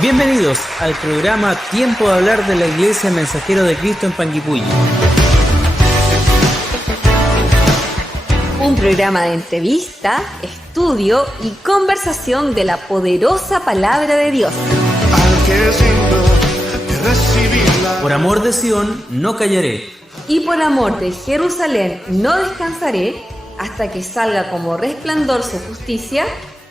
Bienvenidos al programa Tiempo de Hablar de la Iglesia Mensajero de Cristo en Panguipulli. Un programa de entrevista, estudio y conversación de la poderosa palabra de Dios. Por amor de Sion no callaré. Y por amor de Jerusalén no descansaré hasta que salga como resplandor su justicia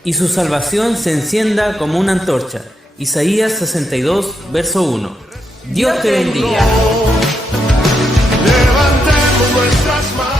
y su salvación se encienda como una antorcha. Isaías 62, verso 1. Dios te bendiga. Levantemos nuestras manos.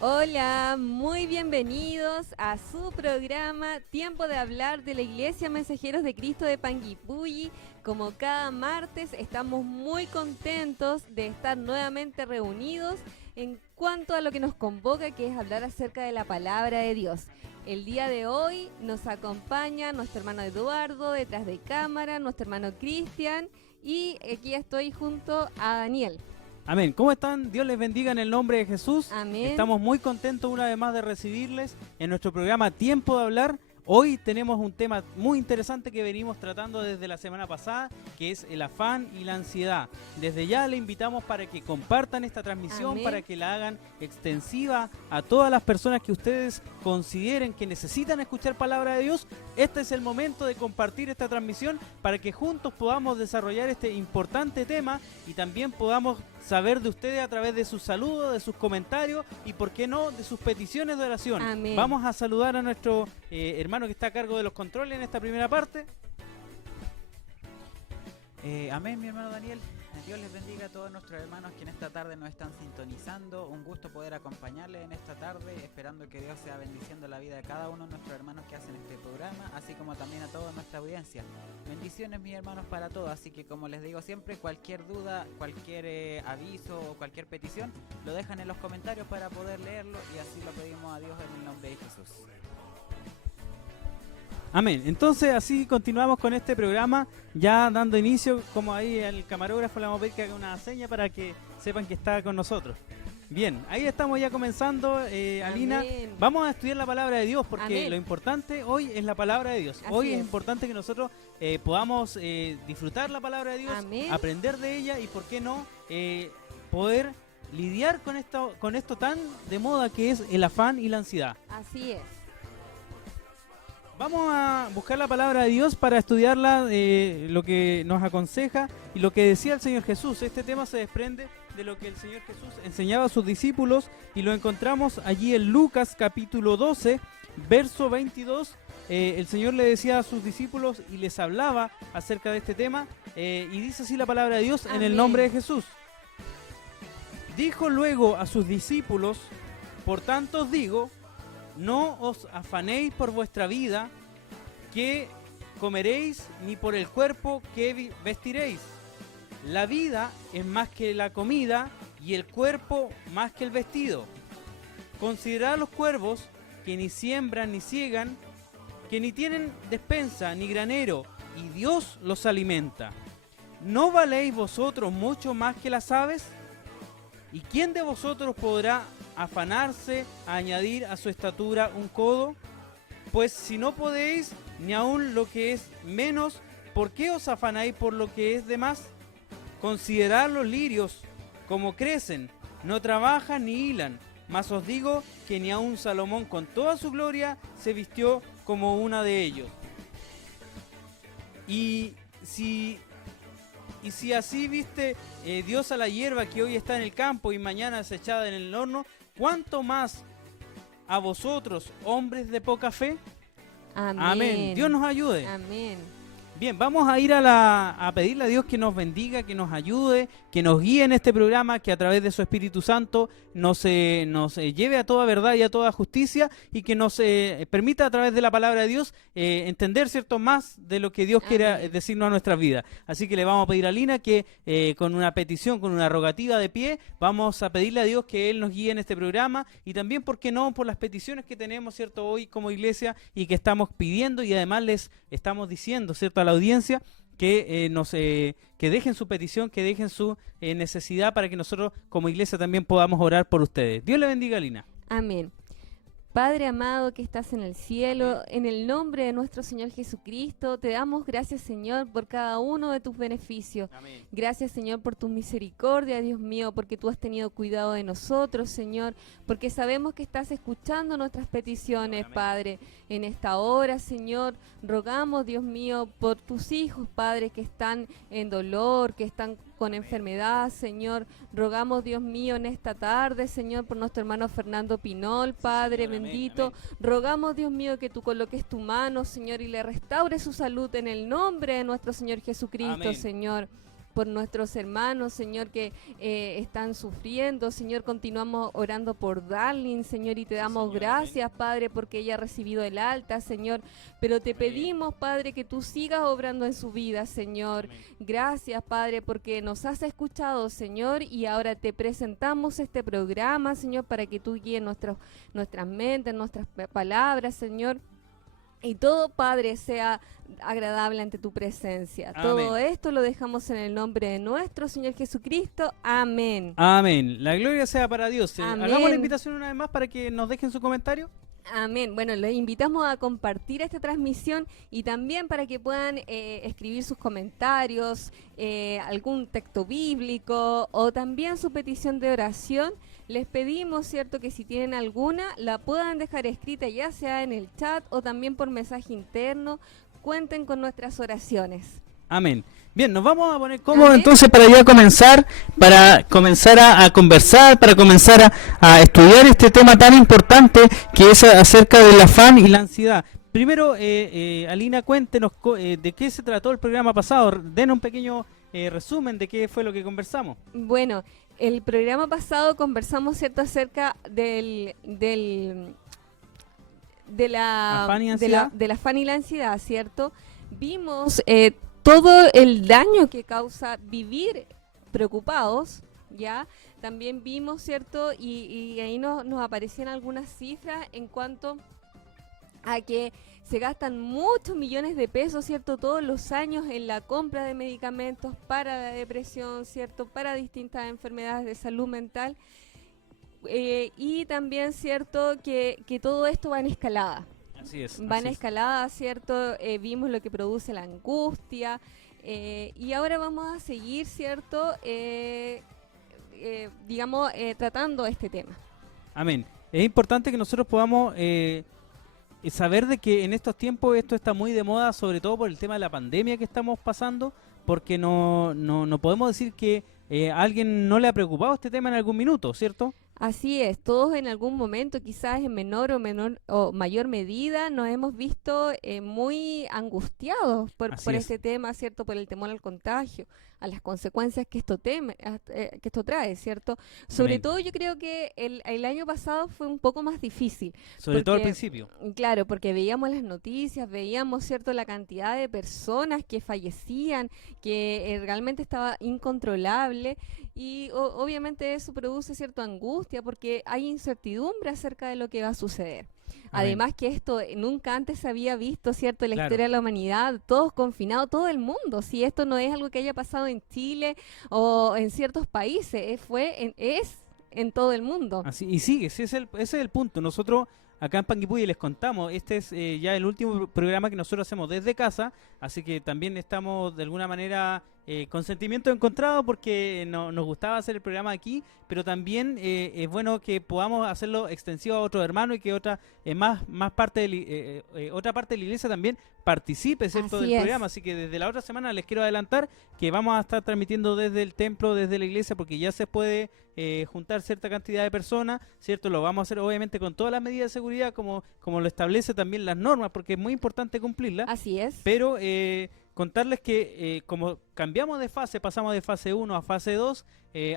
Hola, muy bienvenidos a su programa Tiempo de Hablar de la Iglesia Mensajeros de Cristo de Panguipulli. Como cada martes, estamos muy contentos de estar nuevamente reunidos en cuanto a lo que nos convoca, que es hablar acerca de la palabra de Dios. El día de hoy nos acompaña nuestro hermano Eduardo detrás de cámara, nuestro hermano Cristian, y aquí estoy junto a Daniel. Amén. ¿Cómo están? Dios les bendiga en el nombre de Jesús. Amén. Estamos muy contentos una vez más de recibirles en nuestro programa Tiempo de Hablar. Hoy tenemos un tema muy interesante que venimos tratando desde la semana pasada, que es el afán y la ansiedad. Desde ya le invitamos para que compartan esta transmisión, Amén. para que la hagan extensiva a todas las personas que ustedes consideren que necesitan escuchar palabra de Dios. Este es el momento de compartir esta transmisión para que juntos podamos desarrollar este importante tema y también podamos saber de ustedes a través de sus saludos, de sus comentarios y, por qué no, de sus peticiones de oración. Amén. Vamos a saludar a nuestro hermano que está a cargo de los controles en esta primera parte. Amén, mi hermano Daniel. Dios les bendiga a todos nuestros hermanos que en esta tarde nos están sintonizando. Un gusto poder acompañarles en esta tarde, esperando que Dios sea bendiciendo la vida de cada uno de nuestros hermanos que hacen este programa, así como también a toda nuestra audiencia. Bendiciones, mis hermanos, para todos. Así que, como les digo siempre, cualquier duda, cualquier aviso o cualquier petición, lo dejan en los comentarios para poder leerlo, y así lo pedimos a Dios en el nombre de Jesús. Amén. Entonces así continuamos con este programa, ya dando inicio, como ahí el camarógrafo le vamos a pedir que haga una seña para que sepan que está con nosotros. Bien, ahí estamos ya comenzando, Alina. Vamos a estudiar la palabra de Dios, porque Amén. Lo importante hoy es la palabra de Dios. Así Hoy es es. importante que nosotros podamos disfrutar la palabra de Dios, Amén. aprender de ella y, por qué no, poder lidiar con esto tan de moda que es el afán y la ansiedad. Así es. Vamos a buscar la palabra de Dios para estudiarla, lo que nos aconseja y lo que decía el Señor Jesús. Este tema se desprende de lo que el Señor Jesús enseñaba a sus discípulos y lo encontramos allí en Lucas capítulo 12, verso 22. El Señor le decía a sus discípulos y les hablaba acerca de este tema, y dice así la palabra de Dios. Amén. En el nombre de Jesús. Dijo luego a sus discípulos: por tanto os digo, no os afanéis por vuestra vida, que comeréis, ni por el cuerpo que vestiréis. La vida es más que la comida, y el cuerpo más que el vestido. Considerad los cuervos, que ni siembran ni siegan, que ni tienen despensa ni granero, y Dios los alimenta. ¿No valéis vosotros mucho más que las aves? ¿Y quién de vosotros podrá afanarse a añadir a su estatura un codo? Pues si no podéis ni aun lo que es menos, ¿por qué os afanáis por lo que es de más? Considerad los lirios, como crecen, no trabajan ni hilan, mas os digo que ni aun Salomón con toda su gloria se vistió como una de ellos. Y si así viste Dios a la hierba que hoy está en el campo y mañana es echada en el horno, ¿cuánto más a vosotros, hombres de poca fe? Amén. Amén. Dios nos ayude. Amén. Bien, vamos a ir a pedirle a Dios que nos bendiga, que nos ayude, que nos guíe en este programa, que a través de su Espíritu Santo nos lleve a toda verdad y a toda justicia, y que nos permita a través de la palabra de Dios entender, ¿cierto?, más de lo que Dios quiere decirnos a nuestras vidas. Así que le vamos a pedir a Lina que con una petición, con una rogativa de pie, vamos a pedirle a Dios que Él nos guíe en este programa, y también, ¿por qué no?, por las peticiones que tenemos, ¿cierto?, hoy como iglesia, y que estamos pidiendo, y además les estamos diciendo, ¿cierto?, a la audiencia que que dejen su petición, que dejen su necesidad, para que nosotros como iglesia también podamos orar por ustedes. Dios le bendiga, Lina. Amén. Padre amado que estás en el cielo, en el nombre de nuestro Señor Jesucristo, te damos gracias, Señor, por cada uno de tus beneficios. Amén. Gracias, Señor, por tu misericordia, Dios mío, porque tú has tenido cuidado de nosotros, Señor, porque sabemos que estás escuchando nuestras peticiones, Amén. Padre. En esta hora, Señor, rogamos, Dios mío, por tus hijos, Padre, que están en dolor, que están con enfermedad, Señor. Rogamos, Dios mío, en esta tarde, Señor, por nuestro hermano Fernando Pinol, Padre, Señor, amén, bendito. amén. Rogamos, Dios mío, que tú coloques tu mano, Señor, y le restaures su salud en el nombre de nuestro Señor Jesucristo, Amén. Señor. Por nuestros hermanos, Señor, que están sufriendo, Señor, continuamos orando por Darling, Señor, y te damos Señor, gracias, Padre, porque ella ha recibido el alta, Señor, pero te pedimos, Padre, que tú sigas obrando en su vida, Señor. Amén. Gracias, Padre, porque nos has escuchado, Señor, y ahora te presentamos este programa, Señor, para que tú guíes nuestras mentes, nuestras palabras, Señor. Y todo, Padre, sea agradable ante tu presencia. Amén. Todo esto lo dejamos en el nombre de nuestro Señor Jesucristo. Amén. Amén. La gloria sea para Dios. Amén. Hagamos la invitación una vez más para que nos dejen su comentario. Amén. Bueno, les invitamos a compartir esta transmisión, y también para que puedan escribir sus comentarios, algún texto bíblico, o también su petición de oración. Les pedimos, ¿cierto?, que si tienen alguna, la puedan dejar escrita, ya sea en el chat o también por mensaje interno. Cuenten con nuestras oraciones. Amén. Bien, nos vamos a poner cómodos Amén. entonces para ya comenzar a conversar, para comenzar a estudiar este tema tan importante que es acerca del afán y la ansiedad. Primero, Alina, cuéntenos de qué se trató el programa pasado. Denos un pequeño resumen de qué fue lo que conversamos. Bueno, el programa pasado conversamos, ¿cierto?, acerca del Afán y ansiedad. del afán y la ansiedad, ¿cierto? Vimos todo el daño que causa vivir preocupados, ¿ya? También vimos, ¿cierto? Y ahí nos aparecían algunas cifras en cuanto a que se gastan muchos millones de pesos, ¿cierto?, todos los años en la compra de medicamentos para la depresión, ¿cierto?, para distintas enfermedades de salud mental. Y también, ¿cierto?, que todo esto va en escalada. Así es. Va en así es. escalada, ¿cierto? Vimos lo que produce la angustia. Y ahora vamos a seguir, ¿cierto?, tratando este tema. Amén. Es importante que nosotros podamos saber de que en estos tiempos esto está muy de moda, sobre todo por el tema de la pandemia que estamos pasando, porque no podemos decir que a alguien no le ha preocupado este tema en algún minuto, ¿cierto? Así es, todos en algún momento, quizás en menor o mayor medida, nos hemos visto muy angustiados por Así es. este tema, ¿cierto? Por el temor al contagio, a las consecuencias que esto trae, ¿cierto? Sobre Amén. todo yo creo que el año pasado fue un poco más difícil. Sobre todo al Porque, principio. Claro, porque veíamos las noticias, veíamos, ¿cierto?, la cantidad de personas que fallecían, que realmente estaba incontrolable, y obviamente eso produce cierta angustia porque hay incertidumbre acerca de lo que va a suceder. Amén. Además que esto nunca antes se había visto, ¿cierto?, en la Claro. historia de la humanidad, todos confinados, todo el mundo. Si esto no es algo que haya pasado en Chile o en ciertos países, es en todo el mundo. Así, y sigue, ese es el punto. Nosotros acá en Panguipulli les contamos, este es ya el último programa que nosotros hacemos desde casa, así que también estamos de alguna manera con sentimientos encontrados porque nos gustaba hacer el programa aquí, pero también es bueno que podamos hacerlo extensivo a otros hermanos y que otra parte otra parte de la iglesia también participe, ¿cierto?, Así del es. programa. Así que desde la otra semana les quiero adelantar que vamos a estar transmitiendo desde el templo, desde la iglesia, porque ya se puede juntar cierta cantidad de personas, ¿cierto? Lo vamos a hacer obviamente con todas las medidas de seguridad como lo establece también las normas, porque es muy importante cumplirlas. Así es. Pero contarles que como cambiamos de fase, pasamos de fase 1 a fase 2,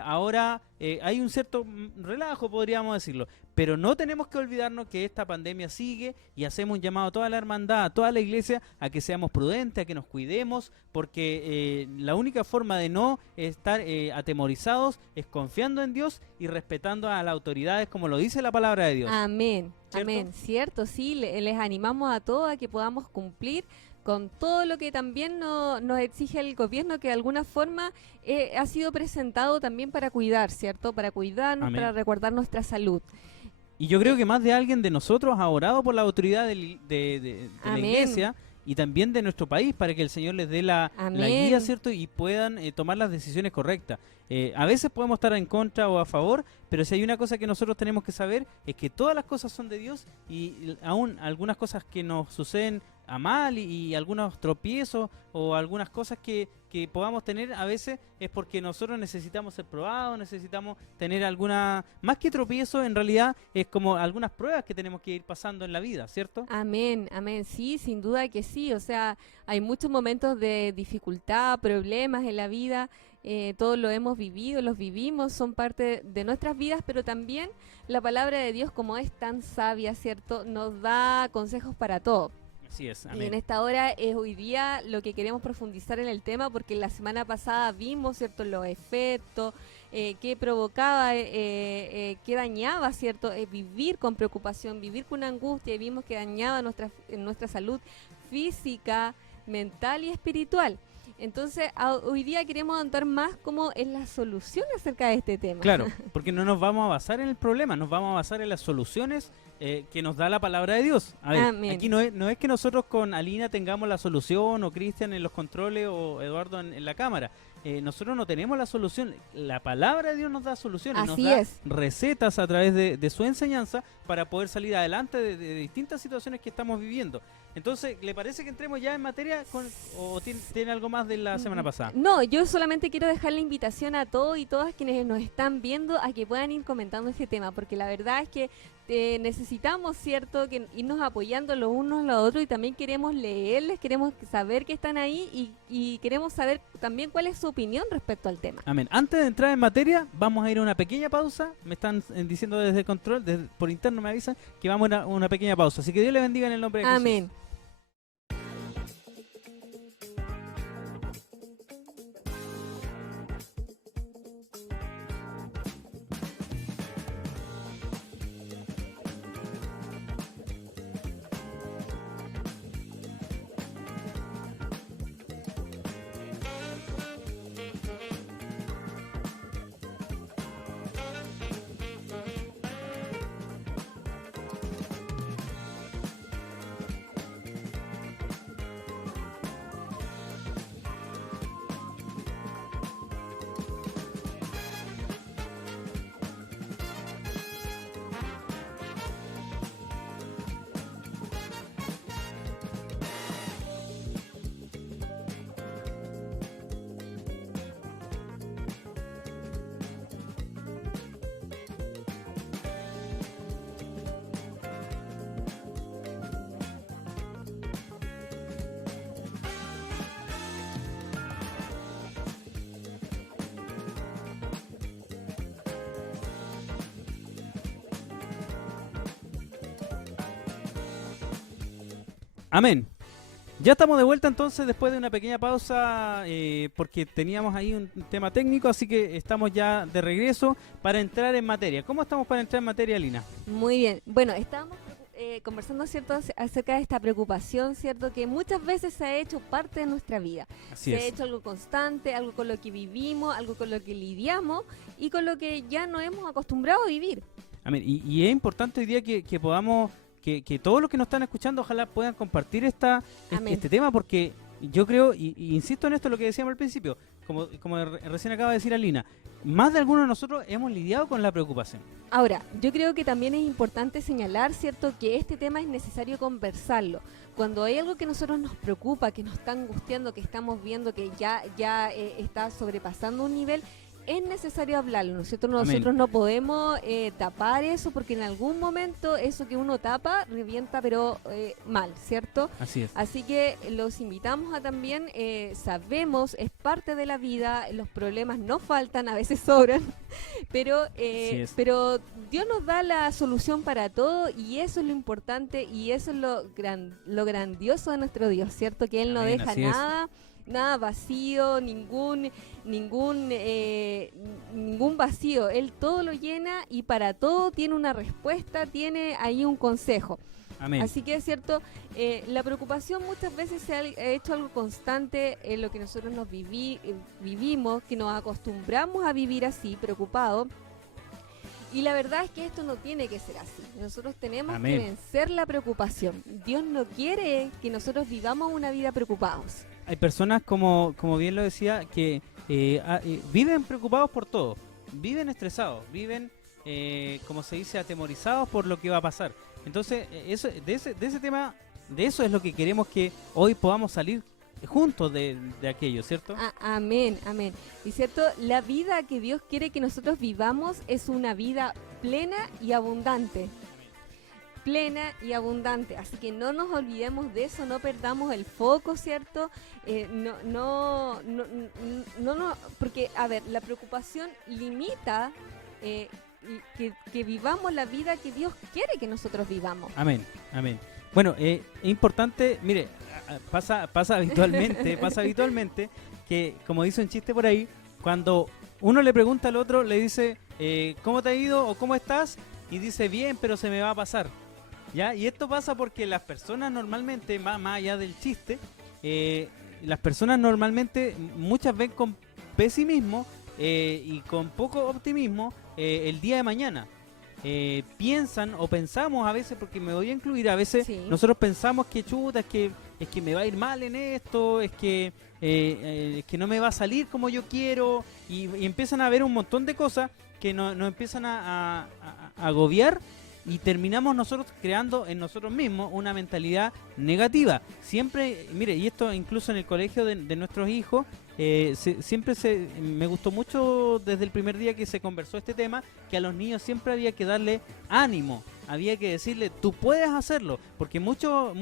ahora hay un cierto relajo, podríamos decirlo, pero no tenemos que olvidarnos que esta pandemia sigue y hacemos un llamado a toda la hermandad, a toda la iglesia, a que seamos prudentes, a que nos cuidemos, porque la única forma de no estar atemorizados es confiando en Dios y respetando a las autoridades, como lo dice la palabra de Dios. Amén, ¿Cierto? amén, cierto, sí, les animamos a todos a que podamos cumplir con todo lo que también nos exige el gobierno, que de alguna forma ha sido presentado también para cuidar, ¿cierto? Para cuidarnos, Amén. para resguardar nuestra salud. Y yo creo que más de alguien de nosotros ha orado por la autoridad de la Amén. iglesia y también de nuestro país para que el Señor les dé la Amén. guía, ¿cierto? Y puedan tomar las decisiones correctas. A veces podemos estar en contra o a favor, pero si hay una cosa que nosotros tenemos que saber es que todas las cosas son de Dios y aún algunas cosas que nos suceden a mal y algunos tropiezos o algunas cosas que podamos tener a veces es porque nosotros necesitamos ser probados, necesitamos tener alguna, más que tropiezo, en realidad es como algunas pruebas que tenemos que ir pasando en la vida, ¿cierto? Amén, amén, sí, sin duda que sí, o sea, hay muchos momentos de dificultad, problemas en la vida, todos lo hemos vivido, los vivimos, son parte de nuestras vidas, pero también la palabra de Dios, como es tan sabia, ¿cierto?, nos da consejos para todo. Así es, Y en amén. esta hora es hoy día lo que queremos profundizar en el tema, porque la semana pasada vimos, ¿cierto?, los efectos que provocaba, que dañaba, ¿cierto?, vivir con preocupación, vivir con angustia, y vimos que dañaba nuestra salud física, mental y espiritual. Entonces, hoy día queremos andar más como en la solución acerca de este tema. Claro, porque no nos vamos a basar en el problema, nos vamos a basar en las soluciones que nos da la palabra de Dios. A ver, Amén. aquí no es que nosotros con Alina tengamos la solución, o Cristian en los controles, o Eduardo en la cámara. Nosotros no tenemos la solución. La palabra de Dios nos da soluciones, Así nos da es. recetas a través de su enseñanza para poder salir adelante de distintas situaciones que estamos viviendo. Entonces, ¿le parece que entremos ya en materia o tiene algo más de la semana pasada? No, yo solamente quiero dejar la invitación a todos y todas quienes nos están viendo a que puedan ir comentando este tema, porque la verdad es que necesitamos, ¿cierto?, que irnos apoyando los unos a los otros, y también queremos leerles, queremos saber que están ahí y queremos saber también cuál es su opinión respecto al tema. Amén. Antes de entrar en materia, vamos a ir a una pequeña pausa. Me están diciendo desde el control, por interno me avisan que vamos a una pequeña pausa. Así que Dios le bendiga en el nombre de Jesús. Amén. Amén. Ya estamos de vuelta entonces después de una pequeña pausa porque teníamos ahí un tema técnico, así que estamos ya de regreso para entrar en materia. ¿Cómo estamos para entrar en materia, Lina? Muy bien. Bueno, estábamos conversando, ¿cierto?, acerca de esta preocupación, ¿cierto?, que muchas veces se ha hecho parte de nuestra vida. Así Se ha es. hecho algo constante, algo con lo que vivimos, algo con lo que lidiamos y con lo que ya nos hemos acostumbrado a vivir. Amén. Y es importante hoy día que podamos, que todos los que nos están escuchando ojalá puedan compartir Amén. este tema, porque yo creo, y insisto en esto, lo que decíamos al principio, como recién acaba de decir Alina, más de algunos de nosotros hemos lidiado con la preocupación. Ahora, yo creo que también es importante señalar, ¿cierto?, que este tema es necesario conversarlo. Cuando hay algo que a nosotros nos preocupa, que nos está angustiando, que estamos viendo que ya está sobrepasando un nivel, es necesario hablarlo, ¿no es cierto? Amén. Nosotros no podemos tapar eso, porque en algún momento eso que uno tapa revienta, pero mal, ¿cierto? Así es. Así que los invitamos a también, sabemos, es parte de la vida, los problemas no faltan, a veces sobran, pero, es. pero Dios nos da la solución para todo, y eso es lo importante, y eso es lo grandioso de nuestro Dios, ¿cierto? Que Él no Amén, deja así es. nada vacío, ningún vacío. Él todo lo llena, y para todo tiene una respuesta, tiene ahí un consejo. Amén. Así que es cierto, la preocupación muchas veces se ha hecho algo constante en lo que nosotros vivimos, que nos acostumbramos a vivir así, preocupados. Y la verdad es que esto no tiene que ser así. Nosotros tenemos Amén. que vencer la preocupación. Dios no quiere que nosotros vivamos una vida preocupados. Hay personas, como bien lo decía, que viven preocupados por todo, viven estresados, viven, como se dice, atemorizados por lo que va a pasar. Entonces, de ese tema, de eso es lo que queremos que hoy podamos salir juntos de aquello, ¿cierto? Amén, amén. Y cierto, la vida que Dios quiere que nosotros vivamos es una vida plena y abundante. Plena y abundante, así que no nos olvidemos de eso, no perdamos el foco, ¿cierto? No, porque, a ver, la preocupación limita que vivamos la vida que Dios quiere que nosotros vivamos. Amén, amén. Bueno, es importante, mire, pasa habitualmente que, como dice un chiste por ahí, cuando uno le pregunta al otro, le dice, ¿cómo te ha ido o cómo estás? Y dice, bien, pero se me va a pasar. ¿Ya? Y esto pasa porque las personas normalmente, más allá del chiste, las personas normalmente muchas ven con pesimismo y con poco optimismo el día de mañana. Piensan o pensamos a veces, porque me voy a incluir, a veces Sí. nosotros pensamos que chuta, es que me va a ir mal en esto, es que no me va a salir como yo quiero, y empiezan a haber un montón de cosas que nos empiezan a agobiar, y terminamos nosotros creando en nosotros mismos una mentalidad negativa. Siempre, mire, y esto incluso en el colegio de nuestros hijos, me gustó mucho desde el primer día que se conversó este tema, que a los niños siempre había que darle ánimo, había que decirle, tú puedes hacerlo, porque muchos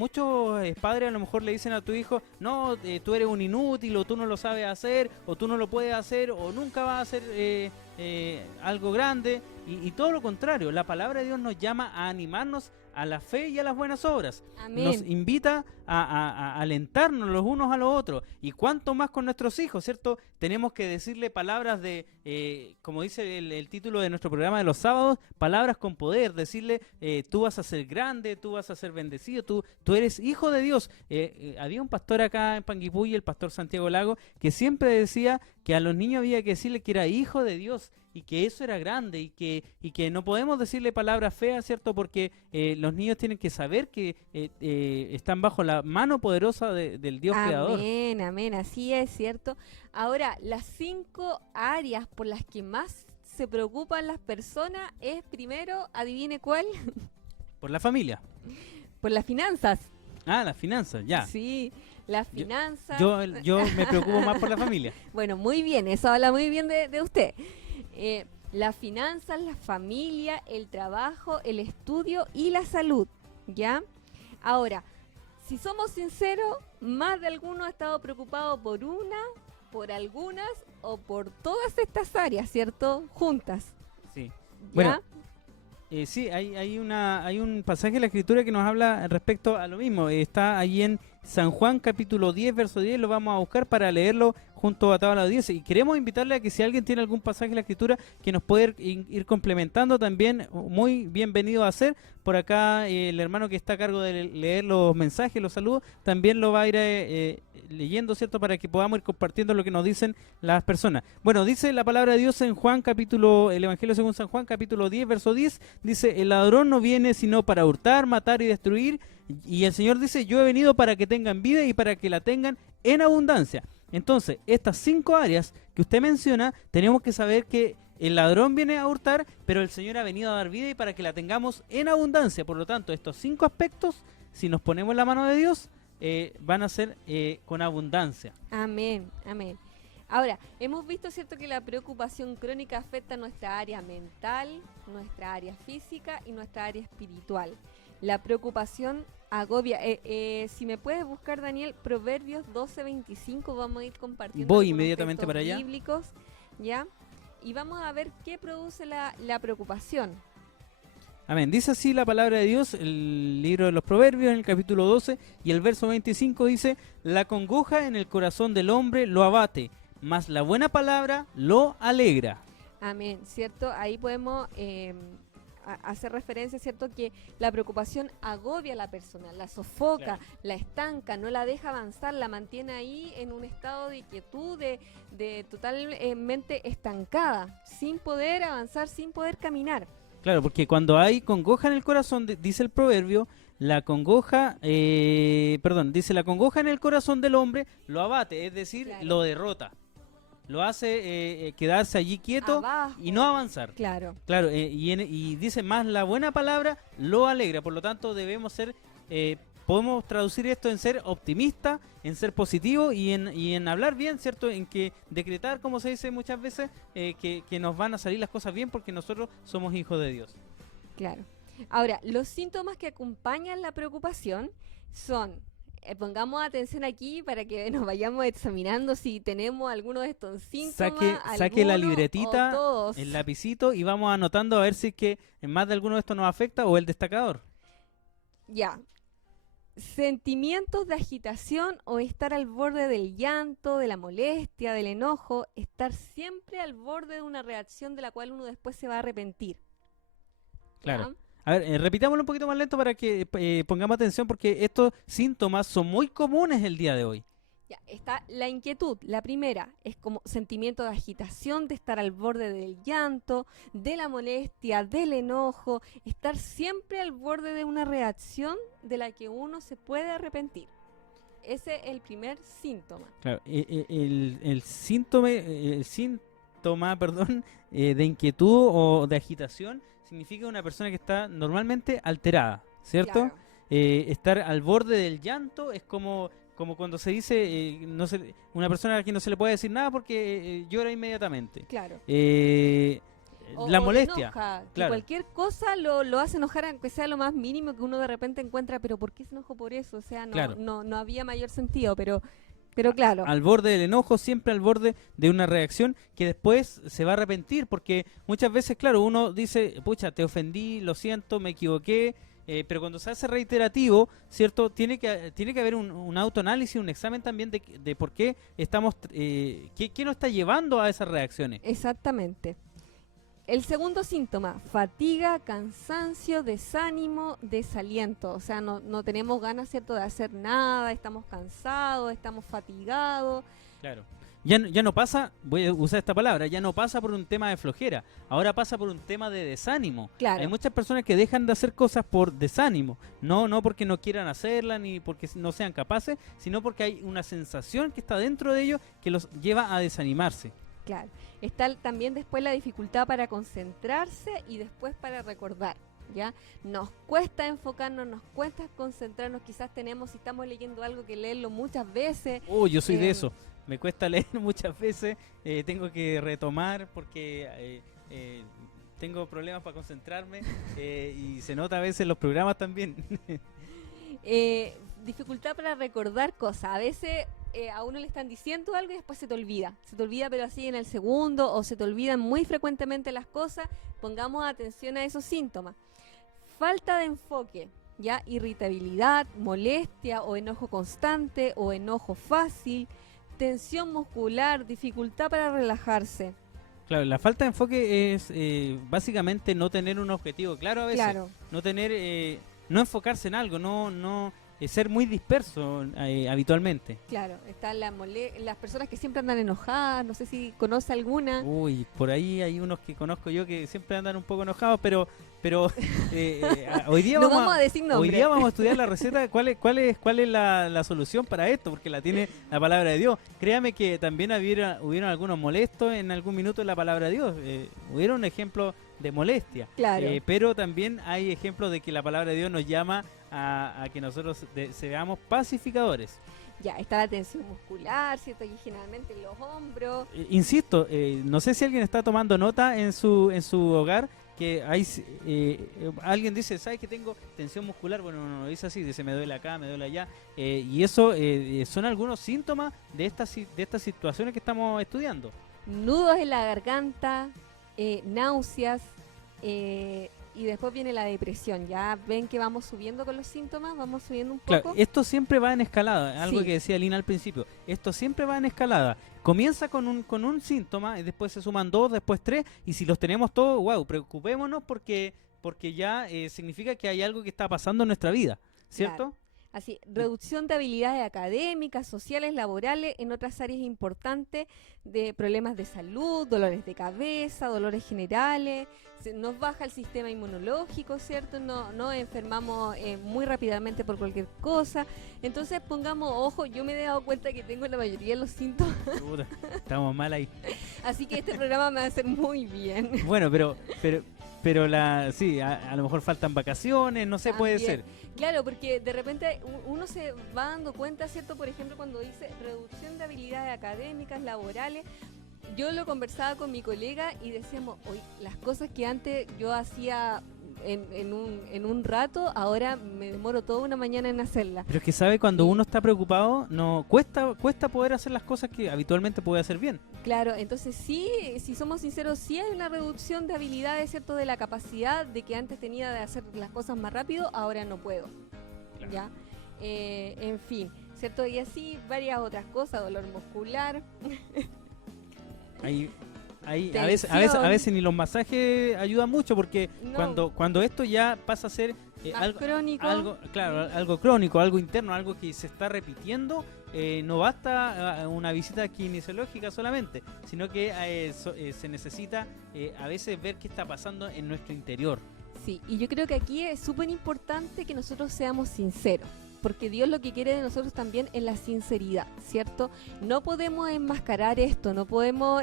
padres a lo mejor le dicen a tu hijo, no, tú eres un inútil, o tú no lo sabes hacer, o tú no lo puedes hacer, o nunca vas a hacer algo grande, y todo lo contrario. La palabra de Dios nos llama a animarnos a la fe y a las buenas obras. Amén. Nos invita a alentarnos los unos a los otros, y cuánto más con nuestros hijos, ¿cierto? Tenemos que decirle palabras como dice el título de nuestro programa de los sábados, palabras con poder, decirle, tú vas a ser grande, tú vas a ser bendecido, tú eres hijo de Dios. Había un pastor acá en Panguipulli, el pastor Santiago Lago, que siempre decía que a los niños había que decirle que era hijo de Dios, y que eso era grande, y que no podemos decirle palabras feas, ¿cierto? Porque los niños tienen que saber que están bajo la mano poderosa del Dios creador. Amén, amén, así es, ¿cierto? Ahora, las 5 áreas por las que más se preocupan las personas es, primero, adivine cuál, Por la familia. por las finanzas. Las finanzas, ya. Sí, las finanzas. Yo me preocupo más por la familia. Bueno, muy bien, eso habla muy bien de usted. Las finanzas, la familia, el trabajo, el estudio y la salud, ¿ya? Ahora, si somos sinceros, más de alguno ha estado preocupado por algunas o por todas estas áreas, ¿cierto? Juntas, Sí. ¿ya? Bueno, sí, hay un pasaje de la Escritura que nos habla respecto a lo mismo. Está ahí en San Juan capítulo 10, verso 10, lo vamos a buscar para leerlo junto a toda la audiencia. Y queremos invitarle a que si alguien tiene algún pasaje de la Escritura que nos puede ir complementando también, muy bienvenido a hacer. Por acá el hermano que está a cargo de leer los mensajes, los saludos, también lo va a ir leyendo, ¿cierto? Para que podamos ir compartiendo lo que nos dicen las personas. Bueno, dice la palabra de Dios en el Evangelio según San Juan, capítulo 10, verso 10, dice, el ladrón no viene sino para hurtar, matar y destruir, y el Señor dice, yo he venido para que tengan vida y para que la tengan en abundancia. Entonces, estas 5 áreas que usted menciona, tenemos que saber que el ladrón viene a hurtar, pero el Señor ha venido a dar vida y para que la tengamos en abundancia. Por lo tanto, estos 5 aspectos, si nos ponemos en la mano de Dios, van a ser con abundancia. Amén, amén. Ahora, hemos visto, ¿cierto?, que la preocupación crónica afecta nuestra área mental, nuestra área física y nuestra área espiritual. La preocupación agobia. Si me puedes buscar, Daniel, Proverbios 12:25, vamos a ir compartiendo Voy algunos inmediatamente textos para allá. bíblicos, ¿ya? Y vamos a ver qué produce la preocupación. Amén. Dice así la palabra de Dios, el libro de los Proverbios, en el capítulo 12, y el verso 25 dice: la congoja en el corazón del hombre lo abate, mas la buena palabra lo alegra. Amén, ¿cierto? Ahí podemos hacer referencia, ¿cierto?, que la preocupación agobia a la persona, la sofoca, Claro. la estanca, no la deja avanzar, la mantiene ahí en un estado de inquietud, de totalmente estancada, sin poder avanzar, sin poder caminar. Claro, porque cuando hay congoja en el corazón, dice el proverbio, la congoja, dice la congoja en el corazón del hombre lo abate, es decir, Claro. lo derrota, lo hace quedarse allí quieto Abajo. y no avanzar. Claro. Claro, y dice más la buena palabra lo alegra, por lo tanto debemos ser, podemos traducir esto en ser optimista, en ser positivo y en hablar bien, ¿cierto? En que decretar, como se dice muchas veces, que nos van a salir las cosas bien porque nosotros somos hijos de Dios. Claro. Ahora, los síntomas que acompañan la preocupación son, pongamos atención aquí para que nos vayamos examinando si tenemos alguno de estos síntomas. Saque la alguno libretita, o todos. el lapicito y vamos anotando a ver si es que en más de alguno de estos nos afecta o el destacador. Ya. Sentimientos de agitación o estar al borde del llanto, de la molestia, del enojo, estar siempre al borde de una reacción de la cual uno después se va a arrepentir. Claro. ¿Ya? A ver, repitámoslo un poquito más lento para que pongamos atención porque estos síntomas son muy comunes el día de hoy. Ya, está la inquietud. La primera es como sentimiento de agitación, de estar al borde del llanto, de la molestia, del enojo, estar siempre al borde de una reacción de la que uno se puede arrepentir. Ese es el primer síntoma. Claro, el síntoma, de inquietud o de agitación significa una persona que está normalmente alterada, ¿cierto? Claro. Estar al borde del llanto es como cuando se dice, una persona a quien no se le puede decir nada porque llora inmediatamente. Claro. La O molestia. enoja, que claro. cualquier cosa lo hace enojar, aunque sea lo más mínimo que uno de repente encuentra, pero ¿por qué se enojó por eso? O sea, Claro. no había mayor sentido, pero claro. Al borde del enojo, siempre al borde de una reacción que después se va a arrepentir, porque muchas veces, claro, uno dice, pucha, te ofendí, lo siento, me equivoqué, pero cuando se hace reiterativo, ¿cierto? Tiene que haber un autoanálisis, un examen también de por qué estamos, qué nos está llevando a esas reacciones. Exactamente. El segundo síntoma, fatiga, cansancio, desánimo, desaliento. O sea, no tenemos ganas, ¿cierto?, de hacer nada, estamos cansados, estamos fatigados. Claro. Ya no pasa, voy a usar esta palabra, ya no pasa por un tema de flojera, ahora pasa por un tema de desánimo. Claro. Hay muchas personas que dejan de hacer cosas por desánimo, no porque no quieran hacerla ni porque no sean capaces, sino porque hay una sensación que está dentro de ellos que los lleva a desanimarse. Claro. Está también después la dificultad para concentrarse y después para recordar. ¿Ya? Nos cuesta enfocarnos, nos cuesta concentrarnos, quizás si estamos leyendo algo, que leerlo muchas veces. Yo soy de eso, me cuesta leer muchas veces, tengo que retomar porque tengo problemas para concentrarme y se nota a veces en los programas también. Dificultad para recordar cosas, a veces a uno le están diciendo algo y después se te olvida pero así en el segundo, o se te olvidan muy frecuentemente las cosas. Pongamos atención a esos síntomas. Falta de enfoque, ya, irritabilidad, molestia o enojo constante o enojo fácil, tensión muscular, dificultad para relajarse. Claro, la falta de enfoque es básicamente no tener un objetivo claro a veces, Claro. no tener, no enfocarse en algo, no ser muy disperso habitualmente. Claro, están las personas que siempre andan enojadas, no sé si conoce alguna. Uy, por ahí hay unos que conozco yo que siempre andan un poco enojados, pero hoy día No vamos vamos a decir hoy nombre. día vamos a estudiar la receta, cuál es la solución para esto, porque la tiene la palabra de Dios. Créame que también hubieron algunos molestos en algún minuto en la palabra de Dios, hubieron ejemplos de molestia, Claro. pero también hay ejemplos de que la palabra de Dios nos llama a que nosotros seamos pacificadores. Ya, está la tensión muscular, ¿cierto? Y generalmente en los hombros. Insisto, no sé si alguien está tomando nota en su hogar, que hay, alguien dice, ¿sabes que tengo tensión muscular? Bueno, no dice así, dice me duele acá, me duele allá. Y eso son algunos síntomas de estas situaciones que estamos estudiando. Nudos en la garganta, náuseas, y después viene la depresión. Ya ven que vamos subiendo con los síntomas, vamos subiendo un poco. Claro, esto siempre va en escalada, algo Sí. que decía Lina al principio. Esto siempre va en escalada. Comienza con un síntoma y después se suman 2, después 3, y si los tenemos todos, wow, preocupémonos porque ya significa que hay algo que está pasando en nuestra vida, ¿cierto? Claro. Así, reducción de habilidades académicas, sociales, laborales, en otras áreas importantes, de problemas de salud, dolores de cabeza, dolores generales, nos baja el sistema inmunológico, ¿cierto? No enfermamos muy rápidamente por cualquier cosa. Entonces pongamos ojo, yo me he dado cuenta que tengo la mayoría de los síntomas, Puta, estamos mal ahí. así que este programa me va a hacer muy bien. Bueno, pero sí, a lo mejor faltan vacaciones, no sé, puede También. ser. Claro, porque de repente uno se va dando cuenta, ¿cierto? Por ejemplo, cuando dice reducción de habilidades académicas, laborales, yo lo conversaba con mi colega y decíamos, oye, las cosas que antes yo hacía en un rato, ahora me demoro toda una mañana en hacerlas. Pero es que sabe, cuando Sí. uno está preocupado, no cuesta poder hacer las cosas que habitualmente puede hacer bien. Claro, entonces sí, si somos sinceros, sí hay una reducción de habilidades, ¿cierto? De la capacidad de que antes tenía de hacer las cosas más rápido, ahora no puedo. Claro. ¿Ya? En fin, ¿cierto? Y así varias otras cosas, dolor muscular. Ahí a Tensión. veces ni los masajes ayudan mucho, porque No. cuando esto ya pasa a ser Más crónico. algo crónico, algo interno, algo que se está repitiendo, no basta una visita kinesiológica solamente, sino que se necesita a veces ver qué está pasando en nuestro interior. Sí, y yo creo que aquí es súper importante que nosotros seamos sinceros, porque Dios lo que quiere de nosotros también es la sinceridad, ¿cierto? No podemos enmascarar esto, no podemos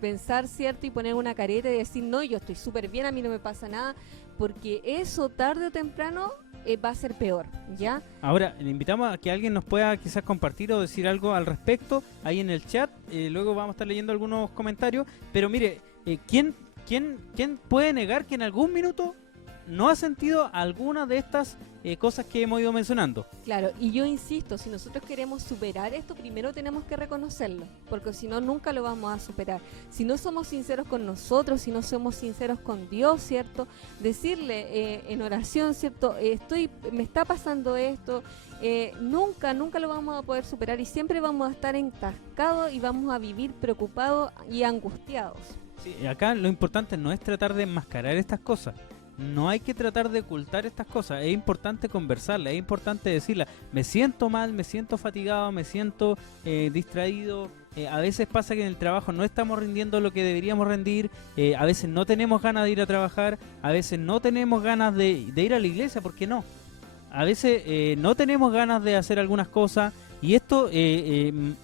pensar, ¿cierto? Y poner una careta y decir, no, yo estoy súper bien, a mí no me pasa nada, porque eso tarde o temprano va a ser peor, ¿ya? Ahora, le invitamos a que alguien nos pueda quizás compartir o decir algo al respecto ahí en el chat. Luego vamos a estar leyendo algunos comentarios. Pero mire, ¿quién puede negar que en algún minuto no ha sentido alguna de estas cosas que hemos ido mencionando? Claro, y yo insisto, si nosotros queremos superar esto, primero tenemos que reconocerlo, porque si no, nunca lo vamos a superar. Si no somos sinceros con nosotros, si no somos sinceros con Dios, ¿cierto? Decirle en oración, ¿cierto? Me está pasando esto, nunca lo vamos a poder superar y siempre vamos a estar entascados y vamos a vivir preocupados y angustiados. Sí, acá lo importante no es tratar de enmascarar estas cosas. No hay que tratar de ocultar estas cosas. Es importante conversarlas, es importante decirlas. Me siento mal, me siento fatigado, me siento distraído. A veces pasa que en el trabajo no estamos rindiendo lo que deberíamos rendir. A veces no tenemos ganas de ir a trabajar. A veces no tenemos ganas de ir a la iglesia. ¿Por qué no? A veces no tenemos ganas de hacer algunas cosas. Y esto,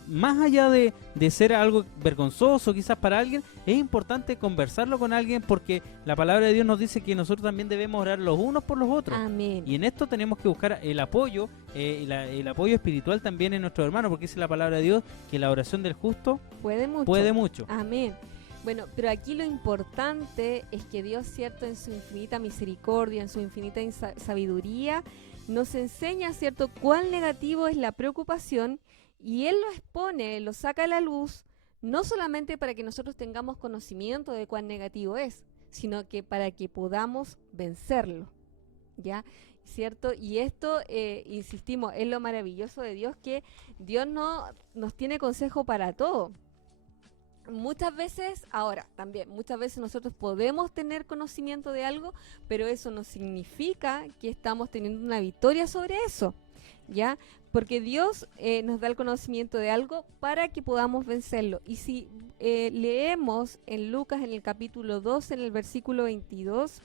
más allá de ser algo vergonzoso quizás para alguien, es importante conversarlo con alguien, porque la palabra de Dios nos dice que nosotros también debemos orar los unos por los otros. Amén. Y en esto tenemos que buscar el apoyo, el apoyo espiritual también en nuestros hermanos, porque dice la palabra de Dios que la oración del justo Puede mucho. puede mucho. Amén. Bueno, pero aquí lo importante es que Dios, cierto, en su infinita misericordia, en su infinita sabiduría, nos enseña, cierto, cuán negativo es la preocupación, y Él lo expone, lo saca a la luz, no solamente para que nosotros tengamos conocimiento de cuán negativo es, sino que para que podamos vencerlo, ¿ya? ¿Cierto? Y esto, insistimos, es lo maravilloso de Dios, que Dios no nos tiene consejo para todo. Muchas veces nosotros podemos tener conocimiento de algo, pero eso no significa que estamos teniendo una victoria sobre eso, ¿ya? Porque Dios nos da el conocimiento de algo para que podamos vencerlo. Y si leemos en Lucas, en el capítulo 2, en el versículo 22,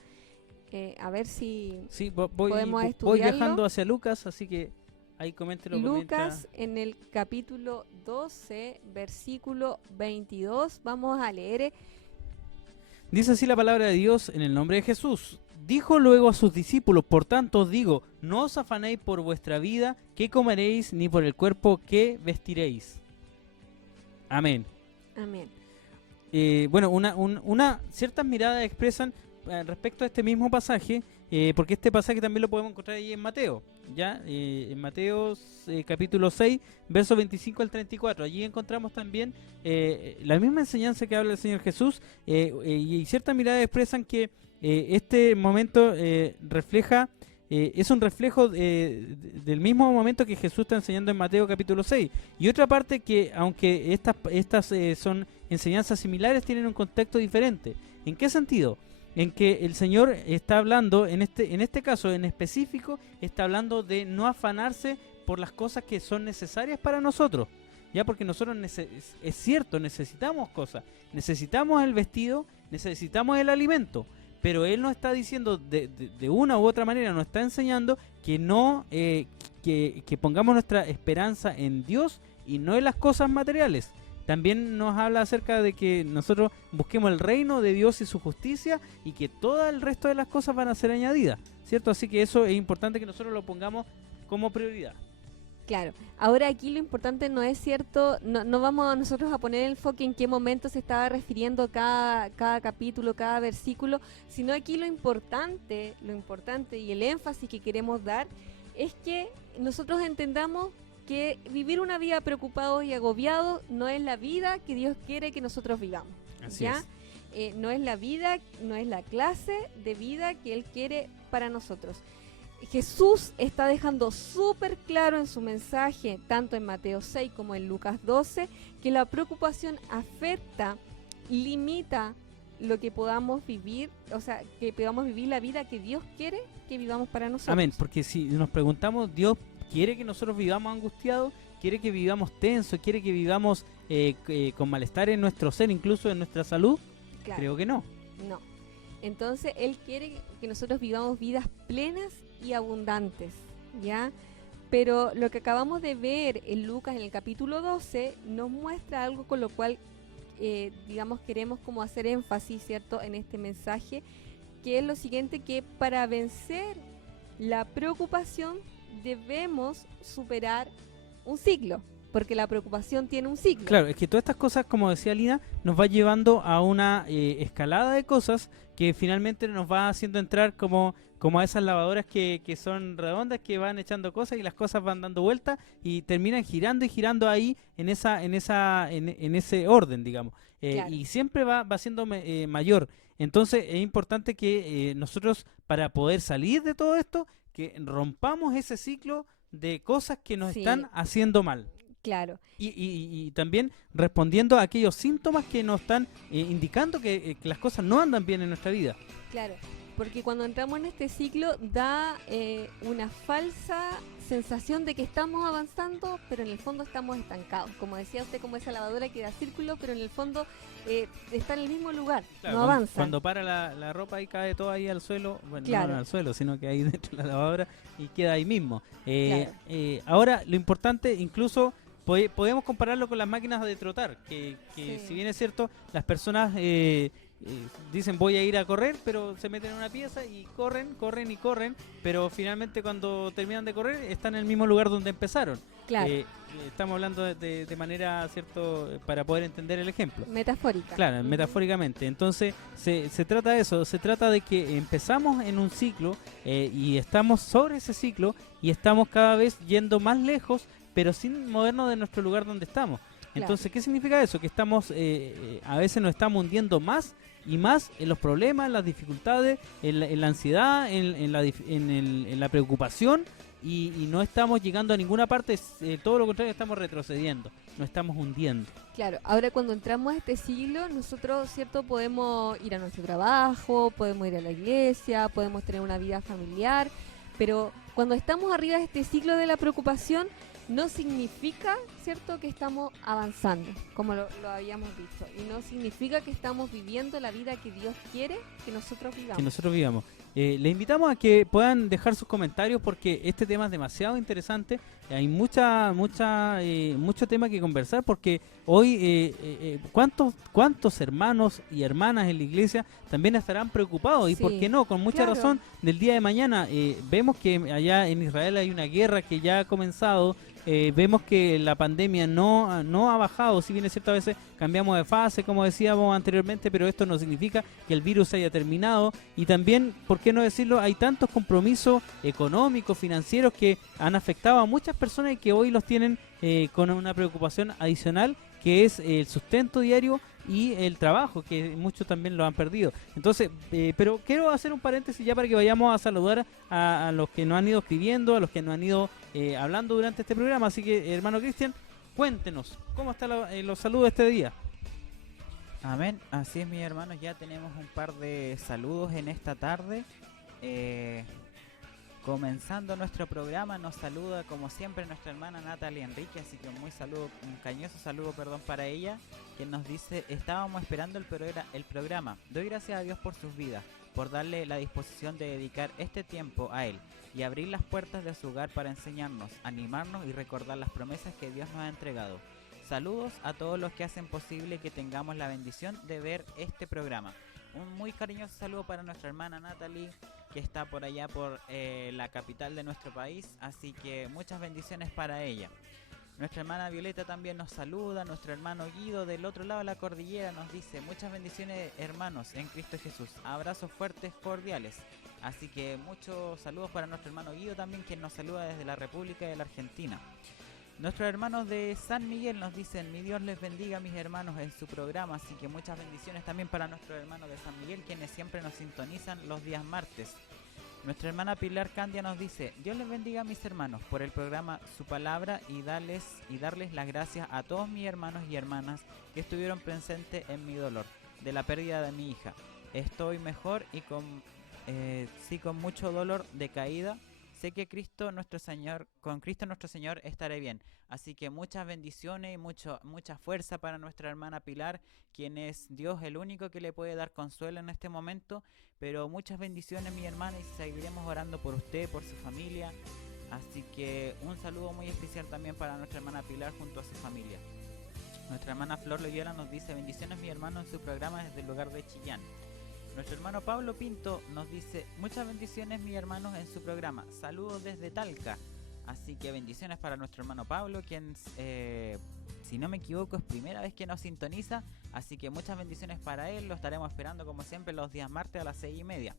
a ver si Sí, podemos voy estudiarlo. viajando hacia Lucas, así que ahí coméntelo. Lucas, en el capítulo 12, versículo 22, vamos a leer. Dice así la palabra de Dios: en el nombre de Jesús, dijo luego a sus discípulos, por tanto os digo, no os afanéis por vuestra vida, qué comeréis, ni por el cuerpo, qué vestiréis. Amén. Amén. Bueno, ciertas miradas expresan respecto a este mismo pasaje, porque este pasaje también lo podemos encontrar ahí en Mateo, ¿ya? En Mateo capítulo 6, versos 25 al 34. Allí encontramos también la misma enseñanza que habla el Señor Jesús, y ciertas miradas expresan que este momento refleja, es un reflejo del mismo momento que Jesús está enseñando en Mateo capítulo 6. Y otra parte que, aunque estas son enseñanzas similares, tienen un contexto diferente. ¿En qué sentido? En que el Señor está hablando, en este caso en específico, está hablando de no afanarse por las cosas que son necesarias para nosotros. Ya, porque nosotros, es cierto, necesitamos cosas. Necesitamos el vestido, necesitamos el alimento. Pero Él nos está diciendo de una u otra manera, nos está enseñando que no que pongamos nuestra esperanza en Dios y no en las cosas materiales. También nos habla acerca de que nosotros busquemos el reino de Dios y su justicia, y que todo el resto de las cosas van a ser añadidas, ¿cierto? Así que eso es importante que nosotros lo pongamos como prioridad. Claro, ahora aquí lo importante no es cierto, no vamos a nosotros a poner el enfoque en qué momento se estaba refiriendo cada capítulo, cada versículo, sino aquí lo importante y el énfasis que queremos dar es que nosotros entendamos que vivir una vida preocupados y agobiados no es la vida que Dios quiere que nosotros vivamos. Así ¿ya? No es la vida, no es la clase de vida que Él quiere para nosotros. Jesús está dejando súper claro en su mensaje, tanto en Mateo 6 como en Lucas 12, que la preocupación afecta, limita lo que podamos vivir, o sea, que podamos vivir la vida que Dios quiere que vivamos para nosotros. Amén, porque si nos preguntamos, Dios quiere que nosotros vivamos angustiados, quiere que vivamos tensos, quiere que vivamos con malestar en nuestro ser, incluso en nuestra salud. Claro. Creo que no. No. Entonces Él quiere que nosotros vivamos vidas plenas y abundantes, ¿ya? Pero lo que acabamos de ver en Lucas en el capítulo 12 nos muestra algo con lo cual, digamos, queremos como hacer énfasis, ¿cierto?, en este mensaje, que es lo siguiente, que para vencer la preocupación debemos superar un ciclo, porque la preocupación tiene un ciclo. Claro, es que todas estas cosas, como decía Lina, nos va llevando a una escalada de cosas que finalmente nos va haciendo entrar como a esas lavadoras que son redondas, que van echando cosas y las cosas van dando vueltas y terminan girando y girando ahí en ese orden, digamos. Claro. Y siempre va siendo mayor. Entonces es importante que nosotros, para poder salir de todo esto, que rompamos ese ciclo de cosas que nos Sí. están haciendo mal. Claro. Y también respondiendo a aquellos síntomas que nos están indicando que las cosas no andan bien en nuestra vida. Claro, porque cuando entramos en este ciclo da una falsa sensación de que estamos avanzando, pero en el fondo estamos estancados. Como decía usted, como esa lavadora que da círculo, pero en el fondo está en el mismo lugar, Claro, no avanza. Cuando para la ropa y cae todo ahí al suelo, bueno, Claro. no al suelo, sino que ahí dentro de la lavadora y queda ahí mismo. Claro. Ahora, lo importante, incluso podemos compararlo con las máquinas de trotar, que Sí. si bien es cierto, las personas dicen voy a ir a correr, pero se meten en una pieza y corren, pero finalmente cuando terminan de correr están en el mismo lugar donde empezaron. Claro, Estamos hablando de manera, cierto, para poder entender el ejemplo. metafórica. Claro, Ujú. metafóricamente. Entonces, se trata de eso, se trata de que empezamos en un ciclo y estamos sobre ese ciclo y estamos cada vez yendo más lejos, pero sin movernos de nuestro lugar donde estamos. Entonces, ¿qué significa eso? Que estamos, a veces nos estamos hundiendo más y más en los problemas, en las dificultades, en la ansiedad, en la preocupación, y no estamos llegando a ninguna parte, todo lo contrario, estamos retrocediendo, nos estamos hundiendo. Claro, ahora cuando entramos a este siglo, nosotros, ¿cierto?, podemos ir a nuestro trabajo, podemos ir a la iglesia, podemos tener una vida familiar, pero cuando estamos arriba de este ciclo de la preocupación, no significa, ¿cierto?, que estamos avanzando, como lo habíamos dicho, y no significa que estamos viviendo la vida que Dios quiere que nosotros vivamos. Que nosotros vivamos. Le invitamos a que puedan dejar sus comentarios porque este tema es demasiado interesante. Hay mucho tema que conversar porque hoy ¿cuántos hermanos y hermanas en la iglesia también estarán preocupados? Y Sí, por qué no, con mucha claro. razón, del día de mañana. Vemos que allá en Israel hay una guerra que ya ha comenzado. Vemos que la pandemia no ha bajado, si bien es cierto a veces cambiamos de fase, como decíamos anteriormente, pero esto no significa que el virus haya terminado. Y también, ¿por qué no decirlo? Hay tantos compromisos económicos, financieros que han afectado a muchas personas y que hoy los tienen con una preocupación adicional, que es el sustento diario y el trabajo, que muchos también lo han perdido. Entonces, pero quiero hacer un paréntesis ya para que vayamos a saludar a los que nos han ido escribiendo, a los que nos han ido hablando durante este programa. Así que, hermano Cristian, cuéntenos, ¿cómo están los saludos este día? Amén. Así es, mis hermanos, ya tenemos un par de saludos en esta tarde. Comenzando nuestro programa, nos saluda como siempre nuestra hermana Natalia Enrique, así que un cariñoso saludo para ella, que nos dice: estábamos esperando el programa. Doy gracias a Dios por sus vidas, por darle la disposición de dedicar este tiempo a Él y abrir las puertas de su hogar para enseñarnos, animarnos y recordar las promesas que Dios nos ha entregado. Saludos a todos los que hacen posible que tengamos la bendición de ver este programa. Un muy cariñoso saludo para nuestra hermana Natalie, que está por allá por la capital de nuestro país, así que muchas bendiciones para ella. Nuestra hermana Violeta también nos saluda, nuestro hermano Guido del otro lado de la cordillera nos dice: muchas bendiciones, hermanos en Cristo Jesús, abrazos fuertes, cordiales. Así que muchos saludos para nuestro hermano Guido también, quien nos saluda desde la República de la Argentina. Nuestros hermanos de San Miguel nos dicen: mi Dios les bendiga, mis hermanos, en su programa. Así que muchas bendiciones también para nuestros hermanos de San Miguel, quienes siempre nos sintonizan los días martes. Nuestra hermana Pilar Candia nos dice: Dios les bendiga, mis hermanos, por el programa Su Palabra y darles las gracias a todos mis hermanos y hermanas que estuvieron presentes en mi dolor de la pérdida de mi hija. Estoy mejor y con mucho dolor de caída. Sé que con Cristo nuestro Señor estaré bien. Así que muchas bendiciones y mucha fuerza para nuestra hermana Pilar, quien es Dios el único que le puede dar consuelo en este momento. Pero muchas bendiciones, mi hermana, y seguiremos orando por usted, por su familia. Así que un saludo muy especial también para nuestra hermana Pilar junto a su familia. Nuestra hermana Flor Loyola nos dice: bendiciones, mi hermano, en su programa desde el lugar de Chillán. Nuestro hermano Pablo Pinto nos dice: muchas bendiciones, mis hermanos, en su programa. Saludos desde Talca. Así que bendiciones para nuestro hermano Pablo, quien, si no me equivoco, es primera vez que nos sintoniza. Así que muchas bendiciones para él. Lo estaremos esperando como siempre los días martes a las 6:30.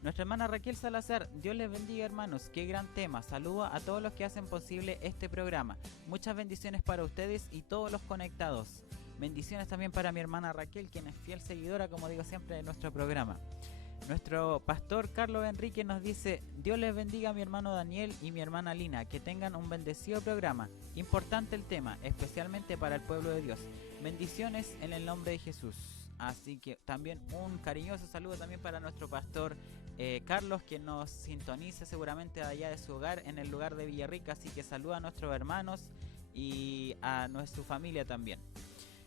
Nuestra hermana Raquel Salazar: Dios les bendiga, hermanos. Qué gran tema. Saluda a todos los que hacen posible este programa. Muchas bendiciones para ustedes y todos los conectados. Bendiciones también para mi hermana Raquel, quien es fiel seguidora, como digo siempre, de nuestro programa. Nuestro pastor Carlos Enrique nos dice: Dios les bendiga a mi hermano Daniel y mi hermana Lina, que tengan un bendecido programa. Importante el tema, especialmente para el pueblo de Dios. Bendiciones en el nombre de Jesús. Así que también un cariñoso saludo también para nuestro pastor Carlos, quien nos sintoniza seguramente allá de su hogar, en el lugar de Villarrica. Así que saluda a nuestros hermanos y a su familia también.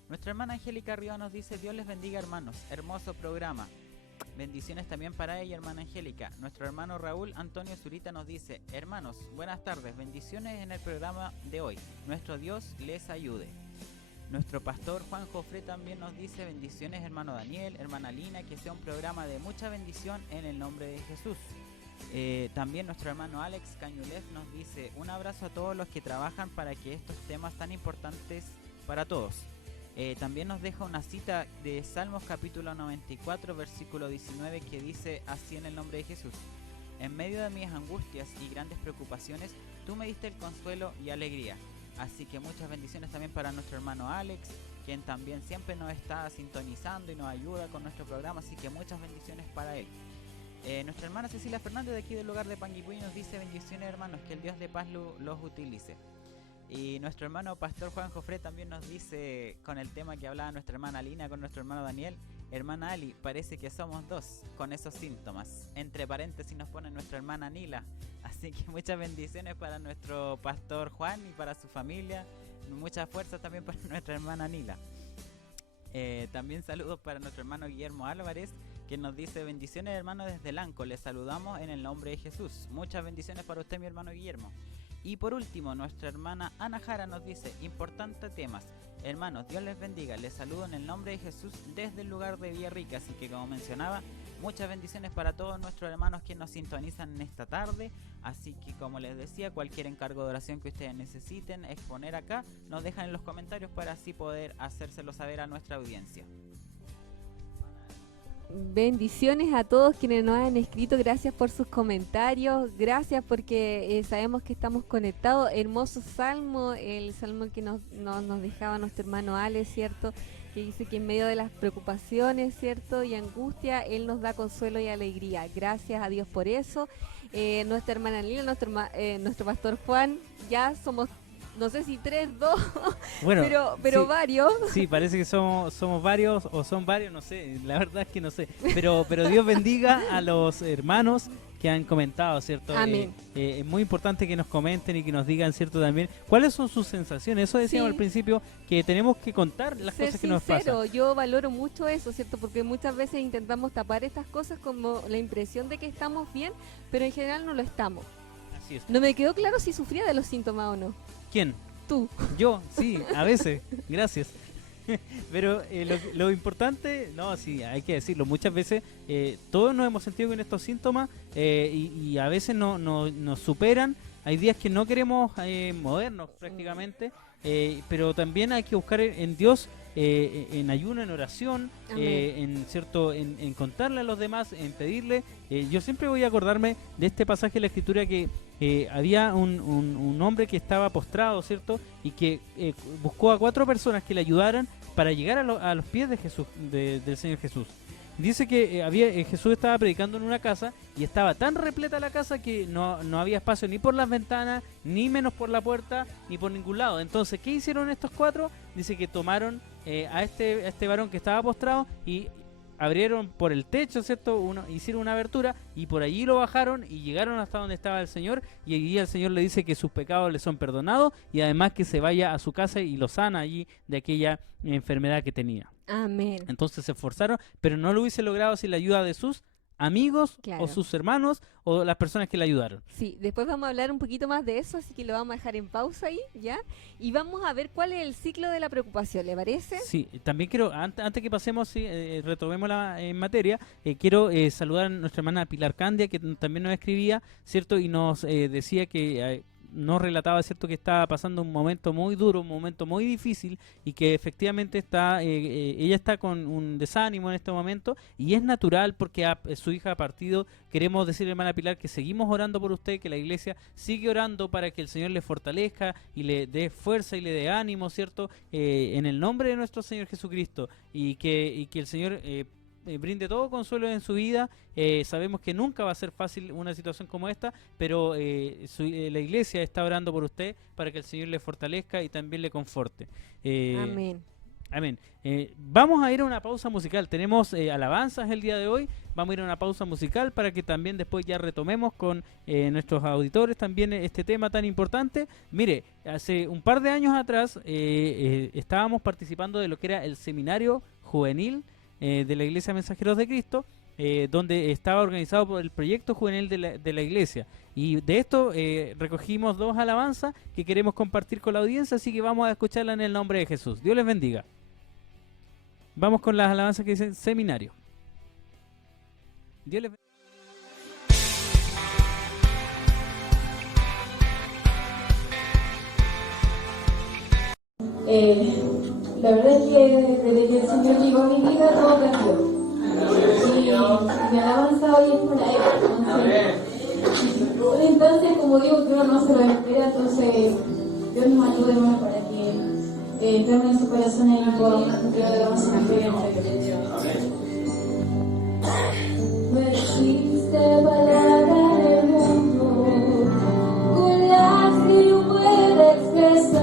Nuestra hermana Angélica Rivas nos dice: Dios les bendiga, hermanos, hermoso programa. Bendiciones también para ella, hermana Angélica. Nuestro hermano Raúl Antonio Zurita nos dice: hermanos, buenas tardes, bendiciones en el programa de hoy. Nuestro Dios les ayude. Nuestro pastor Juan Jofré también nos dice: bendiciones, hermano Daniel, hermana Lina, que sea un programa de mucha bendición en el nombre de Jesús. También nuestro hermano Alex Cañulef nos dice: un abrazo a todos los que trabajan para que estos temas tan importantes para todos. También nos deja una cita de Salmos capítulo 94 versículo 19, que dice así: en el nombre de Jesús: en medio de mis angustias y grandes preocupaciones, tú me diste el consuelo y alegría. Así que muchas bendiciones también para nuestro hermano Alex, quien también siempre nos está sintonizando y nos ayuda con nuestro programa, así que muchas bendiciones para él. Nuestra hermana Cecilia Fernández, de aquí del lugar de Panguipulli, nos dice: bendiciones, hermanos, que el Dios de paz los utilice. Y nuestro hermano Pastor Juan Jofré también nos dice, con el tema que hablaba nuestra hermana Lina con nuestro hermano Daniel: hermana Ali, parece que somos dos con esos síntomas. Entre paréntesis nos pone nuestra hermana Nila. Así que muchas bendiciones para nuestro Pastor Juan y para su familia. Mucha fuerza también para nuestra hermana Nila. También saludos para nuestro hermano Guillermo Álvarez, que nos dice: bendiciones, hermano, desde Lanco, les saludamos en el nombre de Jesús. Muchas bendiciones para usted, mi hermano Guillermo. Y por último, nuestra hermana Ana Jara nos dice: importantes temas. Hermanos, Dios les bendiga, les saludo en el nombre de Jesús desde el lugar de Villarrica. Así que, como mencionaba, muchas bendiciones para todos nuestros hermanos que nos sintonizan en esta tarde. Así que, como les decía, cualquier encargo de oración que ustedes necesiten exponer acá, nos dejan en los comentarios para así poder hacérselo saber a nuestra audiencia. Bendiciones a todos quienes nos han escrito, gracias por sus comentarios, gracias porque sabemos que estamos conectados. Hermoso salmo, el salmo que nos dejaba nuestro hermano Ale, ¿cierto? Que dice que en medio de las preocupaciones, ¿cierto? Y angustia, Él nos da consuelo y alegría. Gracias a Dios por eso. Nuestra hermana Lila, nuestro pastor Juan, ya somos, no sé si 3, 2, Bueno, pero sí, varios. Sí, parece que somos varios o son varios, no sé, la verdad es que no sé. Pero Dios bendiga a los hermanos que han comentado, ¿cierto? Amén. Es muy importante que nos comenten y que nos digan, ¿cierto? También cuáles son sus sensaciones. Eso decíamos al principio, que tenemos que contar las cosas que nos pasan. Yo valoro mucho eso, ¿cierto? Porque muchas veces intentamos tapar estas cosas como la impresión de que estamos bien, pero en general no lo estamos. Así es. No me quedó claro si sufría de los síntomas o no. ¿Quién? Tú. Yo, sí, a veces, gracias. Pero lo importante, no, sí, hay que decirlo, muchas veces todos nos hemos sentido con estos síntomas y a veces nos superan. Hay días que no queremos movernos prácticamente, pero también hay que buscar en Dios, en ayuno, en oración, en contarle a los demás, en pedirle. Yo siempre voy a acordarme de este pasaje de la Escritura que había un hombre que estaba postrado, ¿cierto? Y que buscó a 4 personas que le ayudaran para llegar a los pies de Jesús, del Señor Jesús. Dice que Jesús estaba predicando en una casa y estaba tan repleta la casa que no había espacio ni por las ventanas, ni menos por la puerta, ni por ningún lado. Entonces, ¿qué hicieron estos 4? Dice que tomaron a este varón que estaba postrado y abrieron por el techo, ¿cierto? Hicieron una abertura y por allí lo bajaron y llegaron hasta donde estaba el Señor, y allí el Señor le dice que sus pecados le son perdonados y además que se vaya a su casa y lo sana allí de aquella enfermedad que tenía. Amén. Entonces se esforzaron, pero no lo hubiese logrado sin la ayuda de sus amigos, claro, o sus hermanos o las personas que le ayudaron. Sí, después vamos a hablar un poquito más de eso, así que lo vamos a dejar en pausa ahí, ¿ya? Y vamos a ver cuál es el ciclo de la preocupación, ¿le parece? Sí, también quiero, antes que pasemos, retomemos en materia, quiero saludar a nuestra hermana Pilar Candia, que también nos escribía, ¿cierto? Y nos decía que nos relataba, ¿cierto?, que estaba pasando un momento muy duro, un momento muy difícil, y que efectivamente ella está con un desánimo en este momento, y es natural porque su hija ha partido. Queremos decirle, hermana Pilar, que seguimos orando por usted, que la iglesia sigue orando para que el Señor le fortalezca y le dé fuerza y le dé ánimo, ¿cierto?, en el nombre de nuestro Señor Jesucristo, y que el Señor brinde todo consuelo en su vida. Sabemos que nunca va a ser fácil una situación como esta, pero la iglesia está orando por usted para que el Señor le fortalezca y también le conforte. Amén. Amén. Vamos a ir a una pausa musical. Tenemos alabanzas el día de hoy. Vamos a ir a una pausa musical para que también después ya retomemos con nuestros auditores también este tema tan importante. Mire, hace un par de años atrás estábamos participando de lo que era el seminario juvenil de la Iglesia Mensajeros de Cristo, donde estaba organizado por el proyecto juvenil de la iglesia, y de esto recogimos 2 alabanzas que queremos compartir con la audiencia, así que vamos a escucharla en el nombre de Jesús. Dios les bendiga. Vamos con las alabanzas que dicen seminario. Dios les bendiga. La verdad es que desde que el Señor llegó a mi vida todo cambió. Y mi alabanza hoy es para Él. Entonces, como digo, que uno no se lo espera, entonces Dios nos ayude, hermano, para que entremos en su corazón y podamos cumplir la alabanza que Dios. No existe palabra en el mundo con las que yo pueda expresar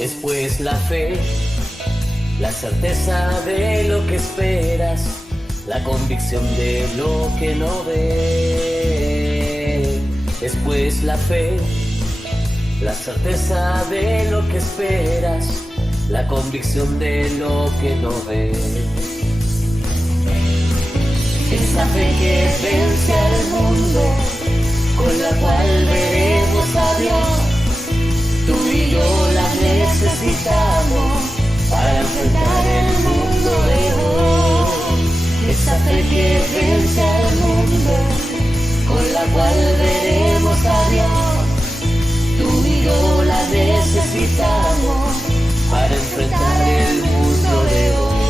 Es pues la fe, la certeza de lo que esperas, la convicción de lo que no ves. Es pues la fe, la certeza de lo que esperas, la convicción de lo que no ves. Esa fe que vence al mundo, con la cual veremos a Dios. Tú y yo la necesitamos para enfrentar el mundo de hoy. Esa fe que vence al mundo, con la cual veremos a Dios. Tú y yo la necesitamos para enfrentar el mundo de hoy.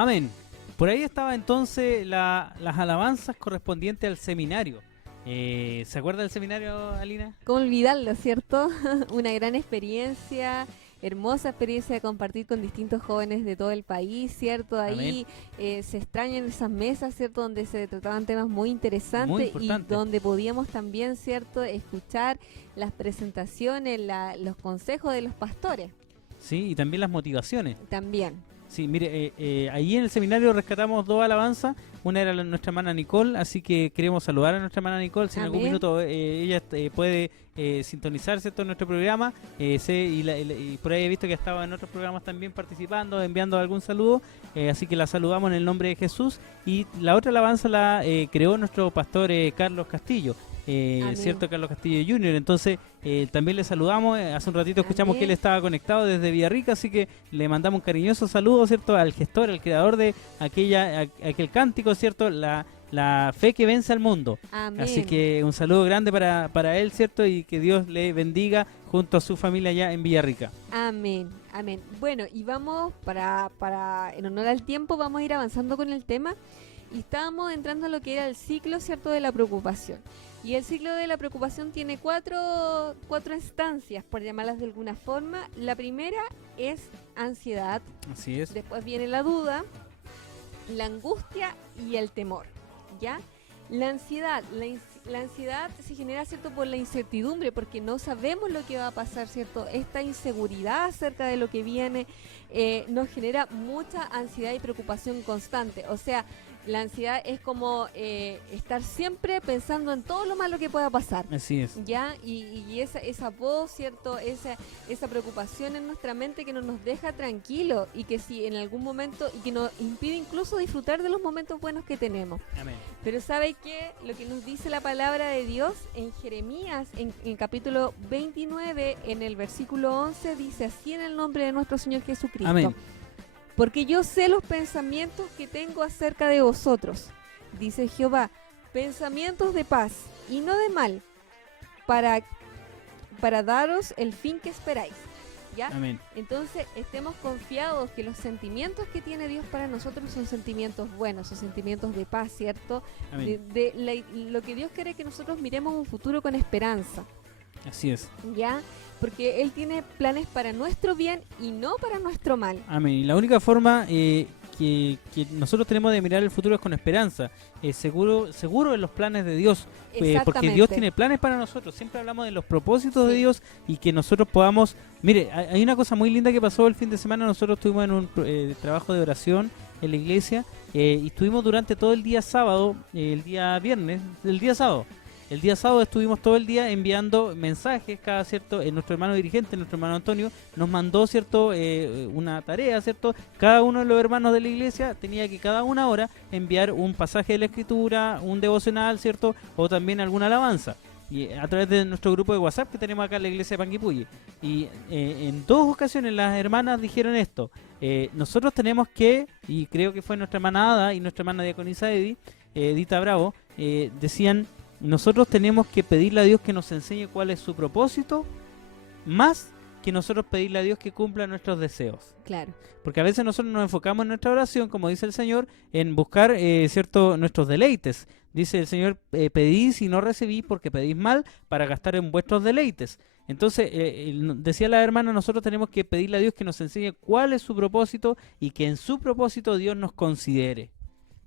Amén. Por ahí estaba entonces las alabanzas correspondientes al seminario. ¿Se acuerda del seminario, Alina? ¿Cómo olvidarlo, cierto? Una gran experiencia, hermosa experiencia de compartir con distintos jóvenes de todo el país, ¿cierto? Ahí se extrañan esas mesas, ¿cierto? Donde se trataban temas muy interesantes y donde podíamos también, ¿cierto? Escuchar las presentaciones, los consejos de los pastores. Sí, y también las motivaciones. También. Sí, mire, ahí en el seminario rescatamos 2 alabanzas. Una era nuestra hermana Nicole, así que queremos saludar a nuestra hermana Nicole. Si en algún minuto ella puede sintonizarse todo nuestro programa, y por ahí he visto que estaba en otros programas también participando, enviando algún saludo, así que la saludamos en el nombre de Jesús. Y la otra alabanza la creó nuestro pastor Carlos Castillo. ¿Cierto? Carlos Castillo Jr. Entonces también le saludamos. Hace un ratito escuchamos que él estaba conectado desde Villarrica, así que le mandamos un cariñoso saludo, ¿cierto? Al gestor, al creador de aquel cántico, ¿cierto? La fe que vence al mundo. Amén. Así que un saludo grande para él, ¿cierto? Y que Dios le bendiga junto a su familia allá en Villarrica. Amén, amén. Bueno, y vamos para en honor al tiempo, vamos a ir avanzando con el tema. Y estábamos entrando a lo que era el ciclo, ¿cierto? De la preocupación. Y el ciclo de la preocupación tiene cuatro instancias, por llamarlas de alguna forma. La primera es ansiedad. Así es. Después viene la duda, la angustia y el temor, ¿ya? La ansiedad se genera, ¿cierto? Por la incertidumbre, porque no sabemos lo que va a pasar, ¿cierto? Esta inseguridad acerca de lo que viene nos genera mucha ansiedad y preocupación constante. O sea, la ansiedad es como estar siempre pensando en todo lo malo que pueda pasar. Así es. ¿Ya? Y esa voz, ¿cierto? Esa preocupación en nuestra mente que no nos deja tranquilos y que si en algún momento, y que nos impide incluso disfrutar de los momentos buenos que tenemos. Amén. Pero ¿sabe qué? Lo que nos dice la palabra de Dios en Jeremías, en el capítulo 29, en el versículo 11, dice así en el nombre de nuestro Señor Jesucristo. Amén. Porque yo sé los pensamientos que tengo acerca de vosotros, dice Jehová, pensamientos de paz y no de mal, para daros el fin que esperáis. ¿Ya? Amén. Entonces estemos confiados que los sentimientos que tiene Dios para nosotros son sentimientos buenos, son sentimientos de paz, ¿cierto? Lo que Dios quiere que nosotros miremos un futuro con esperanza. Así es. ¿Ya? Porque Él tiene planes para nuestro bien y no para nuestro mal. Amén. Y la única forma que nosotros tenemos de mirar el futuro es con esperanza, seguro en los planes de Dios, porque Dios tiene planes para nosotros. Siempre hablamos de los propósitos de Dios y que nosotros podamos... Mire, hay una cosa muy linda que pasó el fin de semana. Nosotros estuvimos en un trabajo de oración en la iglesia y estuvimos durante todo el día sábado, el día viernes, el día sábado. El día sábado estuvimos todo el día enviando mensajes, ¿cierto? Nuestro hermano dirigente, nuestro hermano Antonio, nos mandó, ¿cierto? Una tarea, ¿cierto? Cada uno de los hermanos de la iglesia tenía que cada una hora enviar un pasaje de la Escritura, un devocional, ¿cierto? O también alguna alabanza. y a través de nuestro grupo de WhatsApp que tenemos acá en la iglesia de Panguipulli. Y en dos ocasiones las hermanas dijeron esto. Nosotros tenemos que, y creo que fue nuestra hermana Ada y nuestra hermana diaconisa Edita Bravo, decían, nosotros tenemos que pedirle a Dios que nos enseñe cuál es su propósito, más que nosotros pedirle a Dios que cumpla nuestros deseos. Claro. Porque a veces nosotros nos enfocamos en nuestra oración, como dice el Señor, en buscar nuestros deleites. Dice el Señor, pedís y no recibís porque pedís mal para gastar en vuestros deleites. Entonces, decía la hermana, nosotros tenemos que pedirle a Dios que nos enseñe cuál es su propósito y que en su propósito Dios nos considere.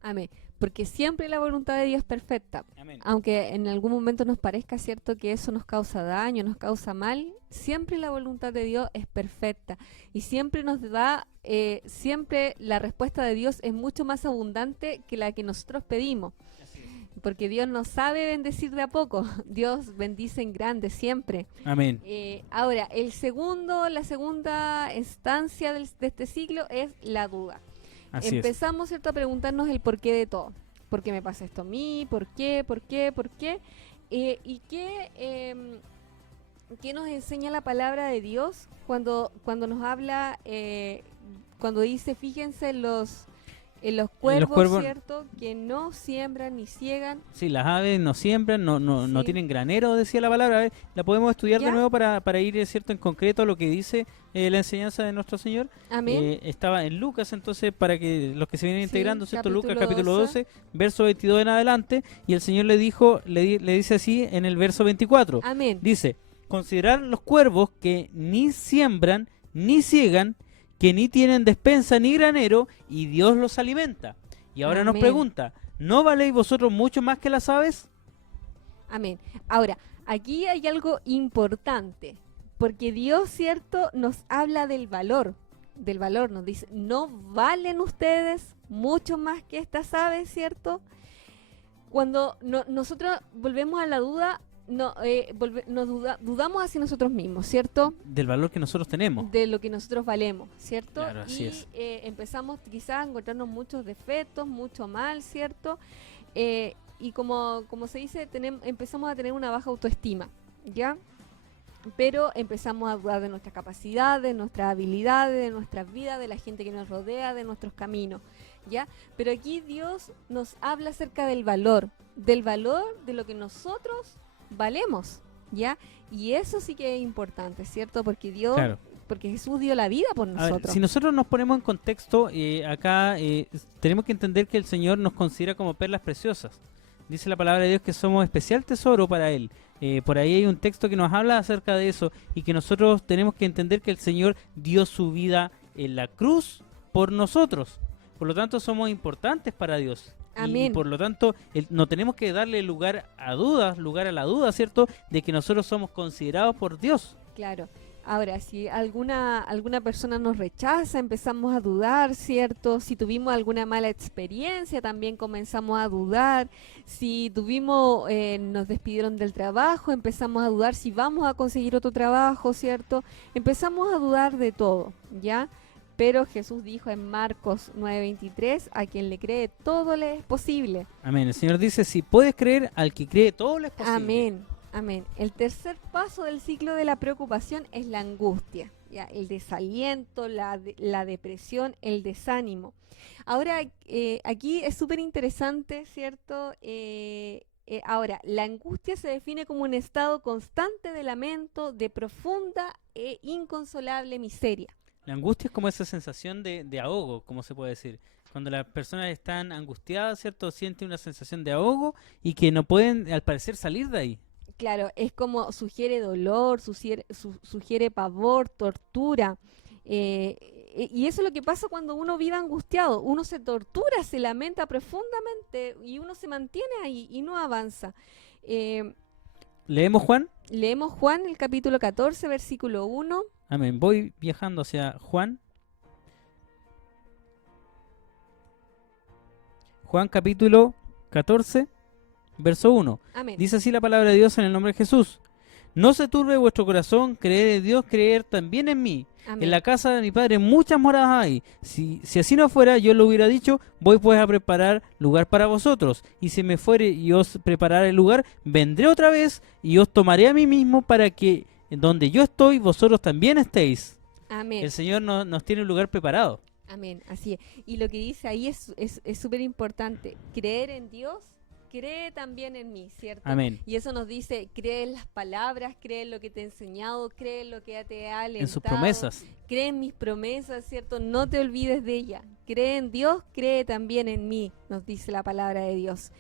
Amén. Porque siempre la voluntad de Dios es perfecta. Amén. Aunque en algún momento nos parezca cierto que eso nos causa daño, nos causa mal, siempre la voluntad de Dios es perfecta. Y siempre nos da, siempre la respuesta de Dios es mucho más abundante que la que nosotros pedimos. Porque Dios no sabe bendecir de a poco. Dios bendice en grande siempre. Amén. Ahora, la segunda instancia de este ciclo es la duda. Así Empezamos, ¿cierto?, a preguntarnos el porqué de todo. ¿Por qué me pasa esto a mí? ¿Por qué? ¿Por qué? ¿Por qué? ¿Y qué nos enseña la palabra de Dios cuando nos habla, cuando dice, fíjense en los cuervos, ¿cierto?, que no siembran ni ciegan. Sí, las aves no siembran, no Sí. tienen granero, decía la palabra. A ver, la podemos estudiar ¿Ya? de nuevo para ir, ¿cierto?, en concreto a lo que dice la enseñanza de nuestro Señor. Amén. Estaba en Lucas, entonces, para que los que se vienen Sí, integrando, ¿cierto? Lucas capítulo capítulo 12, verso 22 en adelante, y el Señor le dice así en el verso 24. Amén. Dice, considerar los cuervos que ni siembran, ni ciegan, que ni tienen despensa ni granero, y Dios los alimenta. Y ahora nos Amén. pregunta, ¿no valéis vosotros mucho más que las aves? Amén. Ahora, aquí hay algo importante, porque Dios, ¿cierto?, nos habla del valor, nos dice, ¿no valen ustedes mucho más que estas aves, ¿cierto? Cuando nosotros volvemos a la duda, dudamos hacia nosotros mismos, ¿cierto? Del valor que nosotros tenemos. De lo que nosotros valemos, ¿cierto? Claro, así y es. Empezamos quizás a encontrarnos muchos defectos, mucho mal, ¿cierto? Y como se dice, empezamos a tener una baja autoestima, ¿ya? Pero empezamos a dudar de nuestras capacidades, de nuestras habilidades, de nuestras vidas, de la gente que nos rodea, de nuestros caminos, ¿ya? Pero aquí Dios nos habla acerca del valor de lo que nosotros valemos, ¿ya? Y eso sí que es importante, ¿cierto? Porque Claro. porque Jesús dio la vida por A nosotros. ver, si nosotros nos ponemos en contexto, acá tenemos que entender que el Señor nos considera como perlas preciosas. Dice la palabra de Dios que somos especial tesoro para Él. Por ahí hay un texto que nos habla acerca de eso y que nosotros tenemos que entender que el Señor dio su vida en la cruz por nosotros. Por lo tanto, somos importantes para Dios. Amén. Y por lo tanto, no tenemos que darle lugar a la duda, ¿cierto? De que nosotros somos considerados por Dios. Claro. Ahora, si alguna persona nos rechaza, empezamos a dudar, ¿cierto? Si tuvimos alguna mala experiencia, también comenzamos a dudar. Si nos despidieron del trabajo, empezamos a dudar si vamos a conseguir otro trabajo, ¿cierto? Empezamos a dudar de todo, ¿ya? Pero Jesús dijo en Marcos 9:23, a quien le cree todo le es posible. Amén. El Señor dice, si puedes creer, al que cree todo le es posible. Amén. Amén. El tercer paso del ciclo de la preocupación es la angustia, ¿ya? El desaliento, la depresión, el desánimo. Ahora, aquí es súper interesante, ¿cierto? Ahora, la angustia se define como un estado constante de lamento, de profunda e inconsolable miseria. La angustia es como esa sensación de ahogo, como se puede decir. Cuando las personas están angustiadas, ¿cierto? Sienten una sensación de ahogo y que no pueden, al parecer, salir de ahí. Claro, es como sugiere dolor, sugiere pavor, tortura. Y eso es lo que pasa cuando uno vive angustiado. Uno se tortura, se lamenta profundamente y uno se mantiene ahí y no avanza. ¿Leemos Juan? Leemos Juan, el capítulo 14, versículo 1. Amén. Voy viajando hacia Juan. Juan capítulo 14, verso 1. Amén. Dice así la palabra de Dios en el nombre de Jesús. no se turbe vuestro corazón, creed en Dios, creer también en mí. Amén. En la casa de mi padre muchas moradas hay. Si así no fuera, yo lo hubiera dicho, voy pues a preparar lugar para vosotros. Y si me fuere y os prepararé el lugar, vendré otra vez y os tomaré a mí mismo para que donde yo estoy, vosotros también estéis. Amén. El Señor nos tiene un lugar preparado. Amén, así es. Y lo que dice ahí es súper importante. Creer en Dios, cree también en mí, ¿cierto? Amén. Y eso nos dice, cree en las palabras, cree en lo que te he enseñado, cree en lo que te ha alentado. En sus promesas. Cree en mis promesas, ¿cierto? No te olvides de ella. Cree en Dios, cree también en mí, nos dice la palabra de Dios.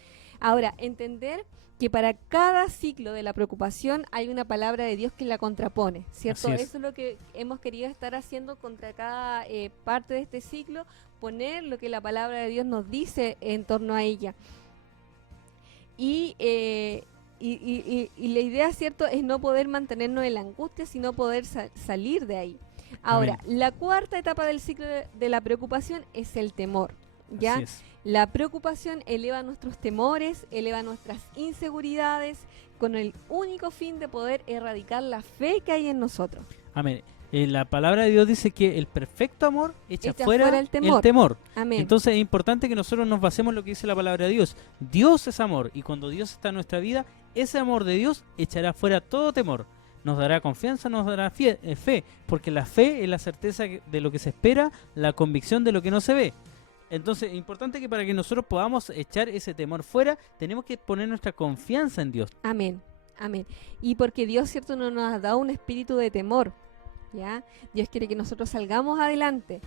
Ahora, entender que para cada ciclo de la preocupación hay una palabra de Dios que la contrapone, ¿cierto? Así es. Eso es lo que hemos querido estar haciendo contra cada parte de este ciclo, poner lo que la palabra de Dios nos dice en torno a ella. Y la idea, ¿cierto?, es no poder mantenernos en la angustia, sino poder salir de ahí. Ahora, Amén. la cuarta etapa del ciclo de la preocupación es el temor, ¿ya? Así es. La preocupación eleva nuestros temores, eleva nuestras inseguridades, con el único fin de poder erradicar la fe que hay en nosotros. Amén. La palabra de Dios dice que el perfecto amor echa Echa fuera fuera el temor. temor. Amén. Entonces es importante que nosotros nos basemos en lo que dice la palabra de Dios. Dios es amor y cuando Dios está en nuestra vida, ese amor de Dios echará fuera todo temor. Nos dará confianza, nos dará fe, porque la fe es la certeza de lo que se espera, la convicción de lo que no se ve. Entonces es importante que para que nosotros podamos echar ese temor fuera, tenemos que poner nuestra confianza en Dios. Amén, amén. Y porque Dios, ¿cierto?, no nos ha dado un espíritu de temor, ¿ya? Dios quiere que nosotros salgamos adelante.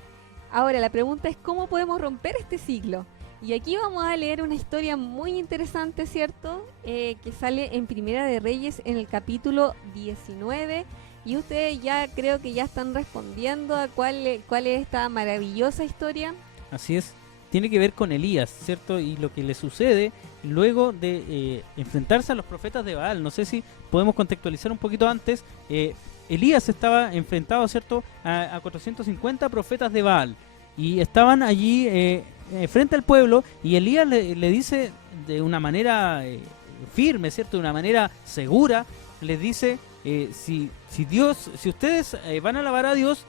Ahora, la pregunta es, ¿cómo podemos romper este ciclo? Y aquí vamos a leer una historia muy interesante, ¿cierto? Que sale en Primera de Reyes en el capítulo 19. Y ustedes ya creo que ya están respondiendo a cuál es esta maravillosa historia. Así es. Tiene que ver con Elías, ¿cierto? Y lo que le sucede luego de enfrentarse a los profetas de Baal. No sé si podemos contextualizar un poquito antes. Elías estaba enfrentado, ¿cierto?, a 450 profetas de Baal. Y estaban allí frente al pueblo. Y Elías le dice de una manera firme, ¿cierto?, de una manera segura. Les dice, si ustedes van a alabar a Dios,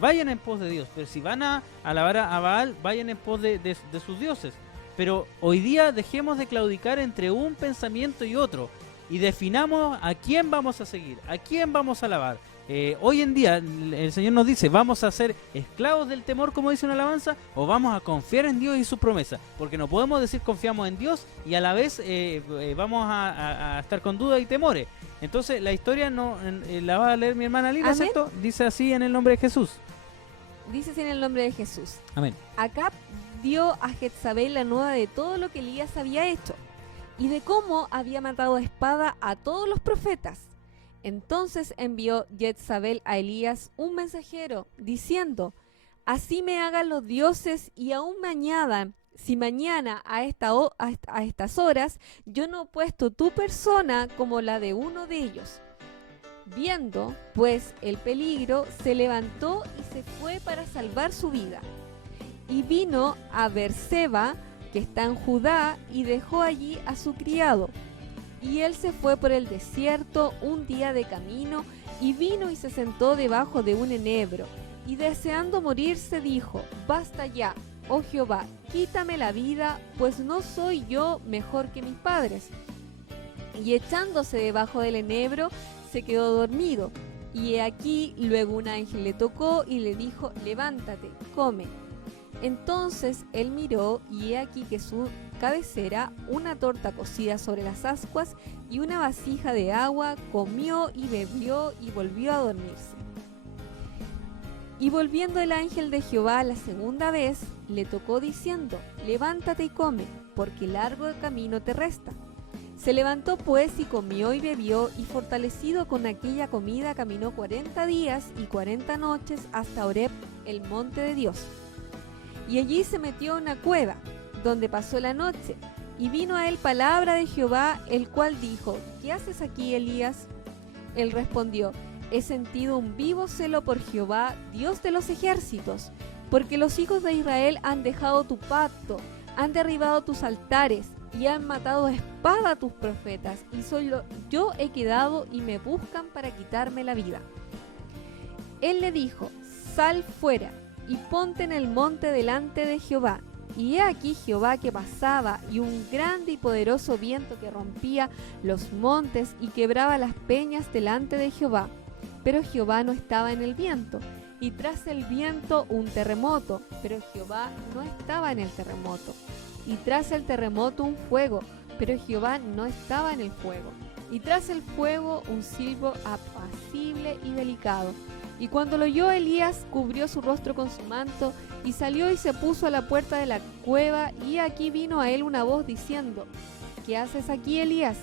vayan en pos de Dios, pero si van a alabar a Baal, vayan en pos de sus dioses. Pero hoy día dejemos de claudicar entre un pensamiento y otro y definamos a quién vamos a seguir, a quién vamos a alabar. Hoy en día el Señor nos dice, ¿vamos a ser esclavos del temor, como dice una alabanza, o vamos a confiar en Dios y su promesa? Porque no podemos decir confiamos en Dios y a la vez vamos a estar con dudas y temores. Entonces la historia la va a leer mi hermana Lina, Amén. ¿cierto? Dice así en el nombre de Jesús. Dice así en el nombre de Jesús. Amén. Acab dio a Jezabel la nueva de todo lo que Elías había hecho y de cómo había matado a espada a todos los profetas. Entonces envió Jezabel a Elías un mensajero diciendo, así me hagan los dioses y aún me añadan, si mañana a estas horas yo no he puesto tu persona como la de uno de ellos. Viendo, pues, el peligro, se levantó y se fue para salvar su vida. Y vino a Berseba, que está en Judá, y dejó allí a su criado. Y él se fue por el desierto un día de camino, y vino y se sentó debajo de un enebro. Y deseando morirse dijo, basta ya, oh Jehová, quítame la vida, pues no soy yo mejor que mis padres. Y echándose debajo del enebro, se quedó dormido. Y he aquí, luego un ángel le tocó y le dijo, levántate, come. Entonces él miró, y he aquí que su cabecera, una torta cocida sobre las ascuas y una vasija de agua, comió y bebió y volvió a dormirse. Y volviendo el ángel de Jehová la segunda vez, le tocó diciendo, levántate y come, porque largo camino te resta. Se levantó pues y comió y bebió, y fortalecido con aquella comida caminó 40 días y 40 noches hasta Horeb, el monte de Dios. Y allí se metió en una cueva, donde pasó la noche, y vino a él palabra de Jehová, el cual dijo, ¿qué haces aquí, Elías? Él respondió, he sentido un vivo celo por Jehová, Dios de los ejércitos, porque los hijos de Israel han dejado tu pacto, han derribado tus altares, y han matado a espada a tus profetas, y solo yo he quedado y me buscan para quitarme la vida. Él le dijo: sal fuera y ponte en el monte delante de Jehová. Y he aquí Jehová que pasaba, y un grande y poderoso viento que rompía los montes y quebraba las peñas delante de Jehová. Pero Jehová no estaba en el viento, y tras el viento un terremoto, pero Jehová no estaba en el terremoto. Y tras el terremoto un fuego, pero Jehová no estaba en el fuego. Y tras el fuego un silbo apacible y delicado. Y cuando lo oyó Elías, cubrió su rostro con su manto, y salió y se puso a la puerta de la cueva, y aquí vino a él una voz diciendo: ¿qué haces aquí, Elías?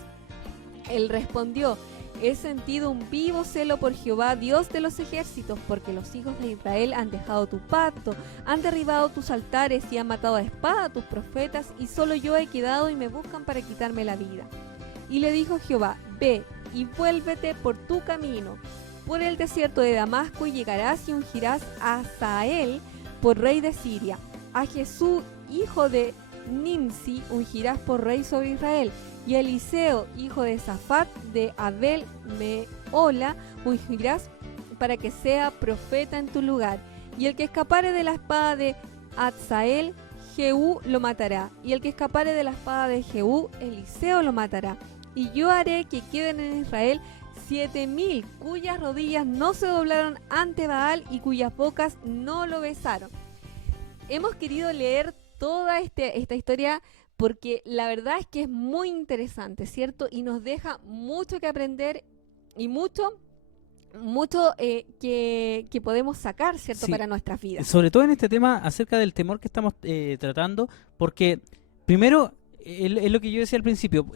Él respondió: he sentido un vivo celo por Jehová, Dios de los ejércitos, porque los hijos de Israel han dejado tu pacto, han derribado tus altares y han matado a espada a tus profetas, y solo yo he quedado y me buscan para quitarme la vida. Y le dijo Jehová: ve y vuélvete por tu camino por el desierto de Damasco, y llegarás y ungirás a Hazael por rey de Siria. A Jesús, hijo de Nimsi, ungirás por rey sobre Israel. Y a Eliseo, hijo de Safat, de Abel Mehola, ungirás para que sea profeta en tu lugar. Y el que escapare de la espada de Hazael, Jehú lo matará. Y el que escapare de la espada de Jehú, Eliseo lo matará. Y yo haré que queden en Israel 7,000 cuyas rodillas no se doblaron ante Baal y cuyas bocas no lo besaron. Hemos querido leer toda esta historia porque la verdad es que es muy interesante, ¿cierto? Y nos deja mucho que aprender y mucho que podemos sacar, ¿cierto? Sí, para nuestras vidas. sobre todo en este tema acerca del temor que estamos tratando, porque primero, es lo que yo decía al principio,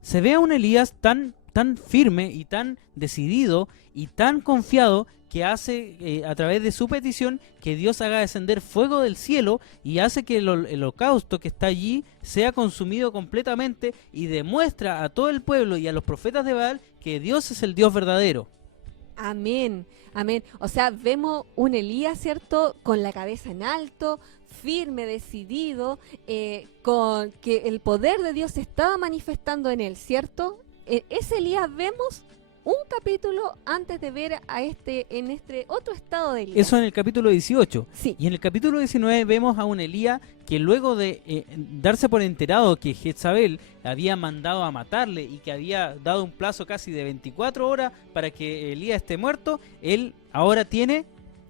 se ve a un Elías tan firme y tan decidido y tan confiado que hace a través de su petición que Dios haga descender fuego del cielo y hace que el holocausto que está allí sea consumido completamente y demuestra a todo el pueblo y a los profetas de Baal que Dios es el Dios verdadero. Amén, amén. O sea, vemos un Elías, ¿cierto? Con la cabeza en alto, firme, decidido, con que el poder de Dios se estaba manifestando en él, ¿cierto? Ese Elías vemos un capítulo antes de ver en este otro estado de Elías. Eso en el capítulo 18. Sí. Y en el capítulo 19 vemos a un Elías que luego de darse por enterado que Jezabel había mandado a matarle y que había dado un plazo casi de 24 horas para que Elías esté muerto, él ahora tiene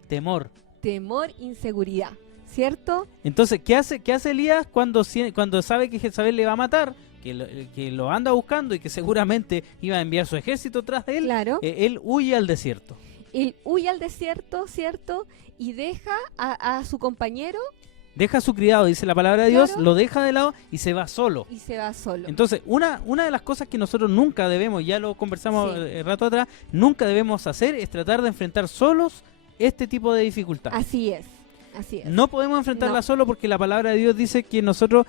temor. Temor, inseguridad, ¿cierto? Entonces, ¿qué hace Elías cuando sabe que Jezabel le va a matar? Que lo anda buscando y que seguramente iba a enviar su ejército tras de él. Claro. Él huye al desierto. Él huye al desierto, ¿cierto? Y deja a su compañero. Deja a su criado, dice la palabra de Dios, Claro. lo deja de lado y se va solo. Y se va solo. Entonces, una de las cosas que nosotros nunca debemos, ya lo conversamos Sí. rato atrás, nunca debemos hacer es tratar de enfrentar solos este tipo de dificultades. Así es, así es. No podemos enfrentarla No. solo porque la palabra de Dios dice que nosotros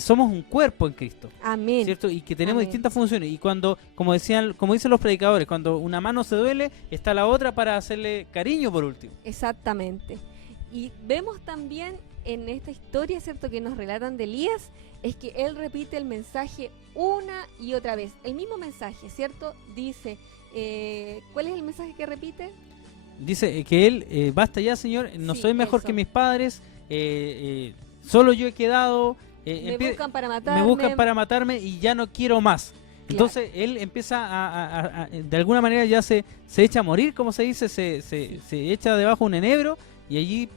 somos un cuerpo en Cristo. Amén. ¿Cierto? Y que tenemos Amén. distintas funciones. Y como dicen los predicadores, cuando una mano se duele, está la otra para hacerle cariño por último. Exactamente. Y vemos también en esta historia, ¿cierto?, que nos relatan de Elías, es que él repite el mensaje una y otra vez. El mismo mensaje, ¿cierto? Dice, ¿cuál es el mensaje que repite? Dice que él, basta ya, Señor, no Sí, soy mejor eso. que mis padres, solo yo he quedado, Me buscan para matarme. me buscan para matarme y ya no quiero más. Entonces él empieza a de alguna manera ya se echa a morir, como se dice, se echa debajo un enebro y allí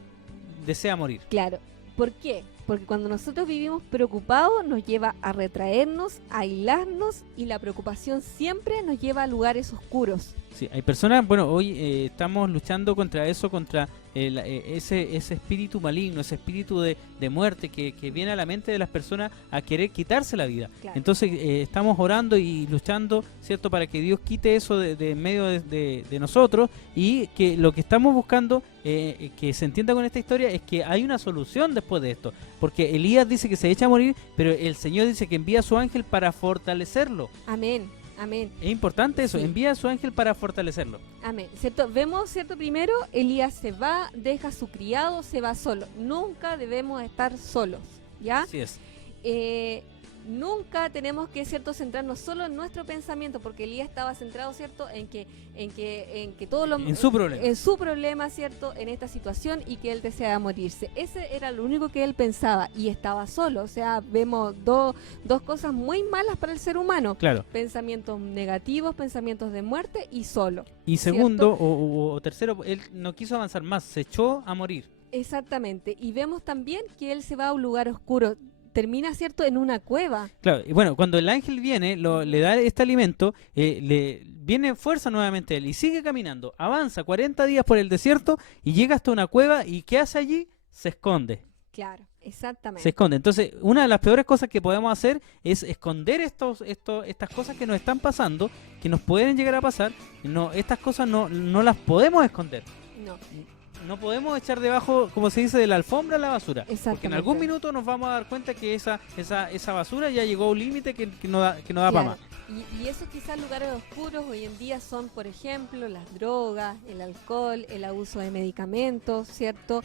desea morir. Claro. ¿Por qué? Porque cuando nosotros vivimos preocupados nos lleva a retraernos, a aislarnos, y la preocupación siempre nos lleva a lugares oscuros. Sí, hay personas, bueno, hoy estamos luchando contra eso, contra ese espíritu maligno, ese espíritu de muerte que viene a la mente de las personas a querer quitarse la vida. Claro. Entonces estamos orando y luchando, ¿cierto?, para que Dios quite eso de en medio de nosotros, y que lo que estamos buscando, que se entienda con esta historia, es que hay una solución después de esto. Porque Elías dice que se echa a morir, pero el Señor dice que envía a su ángel para fortalecerlo. Amén, amén. Es importante eso, Sí. envía a su ángel para fortalecerlo. Amén. ¿Cierto? Vemos, ¿cierto? Primero, Elías se va, deja a su criado, se va solo. Nunca debemos estar solos, ¿ya? Así es. nunca tenemos que, ¿cierto?, centrarnos solo en nuestro pensamiento, porque Elías estaba centrado, ¿cierto?, en que todo lo En su problema. en su problema, ¿cierto?, en esta situación, y que él deseaba morirse. Ese era lo único que él pensaba, y estaba solo. O sea, vemos dos cosas muy malas para el ser humano. Claro. Pensamientos negativos, pensamientos de muerte y solo. Y ¿cierto? segundo o tercero, él no quiso avanzar más, se echó a morir. Exactamente. Y vemos también que él se va a un lugar oscuro. Termina, ¿cierto?, en una cueva. Claro, y bueno, cuando el ángel viene, le da este alimento, le viene fuerza nuevamente a él y sigue caminando. Avanza 40 días por el desierto y llega hasta una cueva, y ¿qué hace allí? Se esconde. Claro, exactamente. Se esconde. Entonces, una de las peores cosas que podemos hacer es esconder estas cosas que nos están pasando, que nos pueden llegar a pasar. No, estas cosas no las podemos esconder. No. No podemos echar debajo, como se dice, de la alfombra la basura. Porque en Exactamente. algún minuto nos vamos a dar cuenta que esa basura ya llegó a un límite que no da para Claro. más. Y esos quizás lugares oscuros hoy en día son, por ejemplo, las drogas, el alcohol, el abuso de medicamentos, ¿cierto?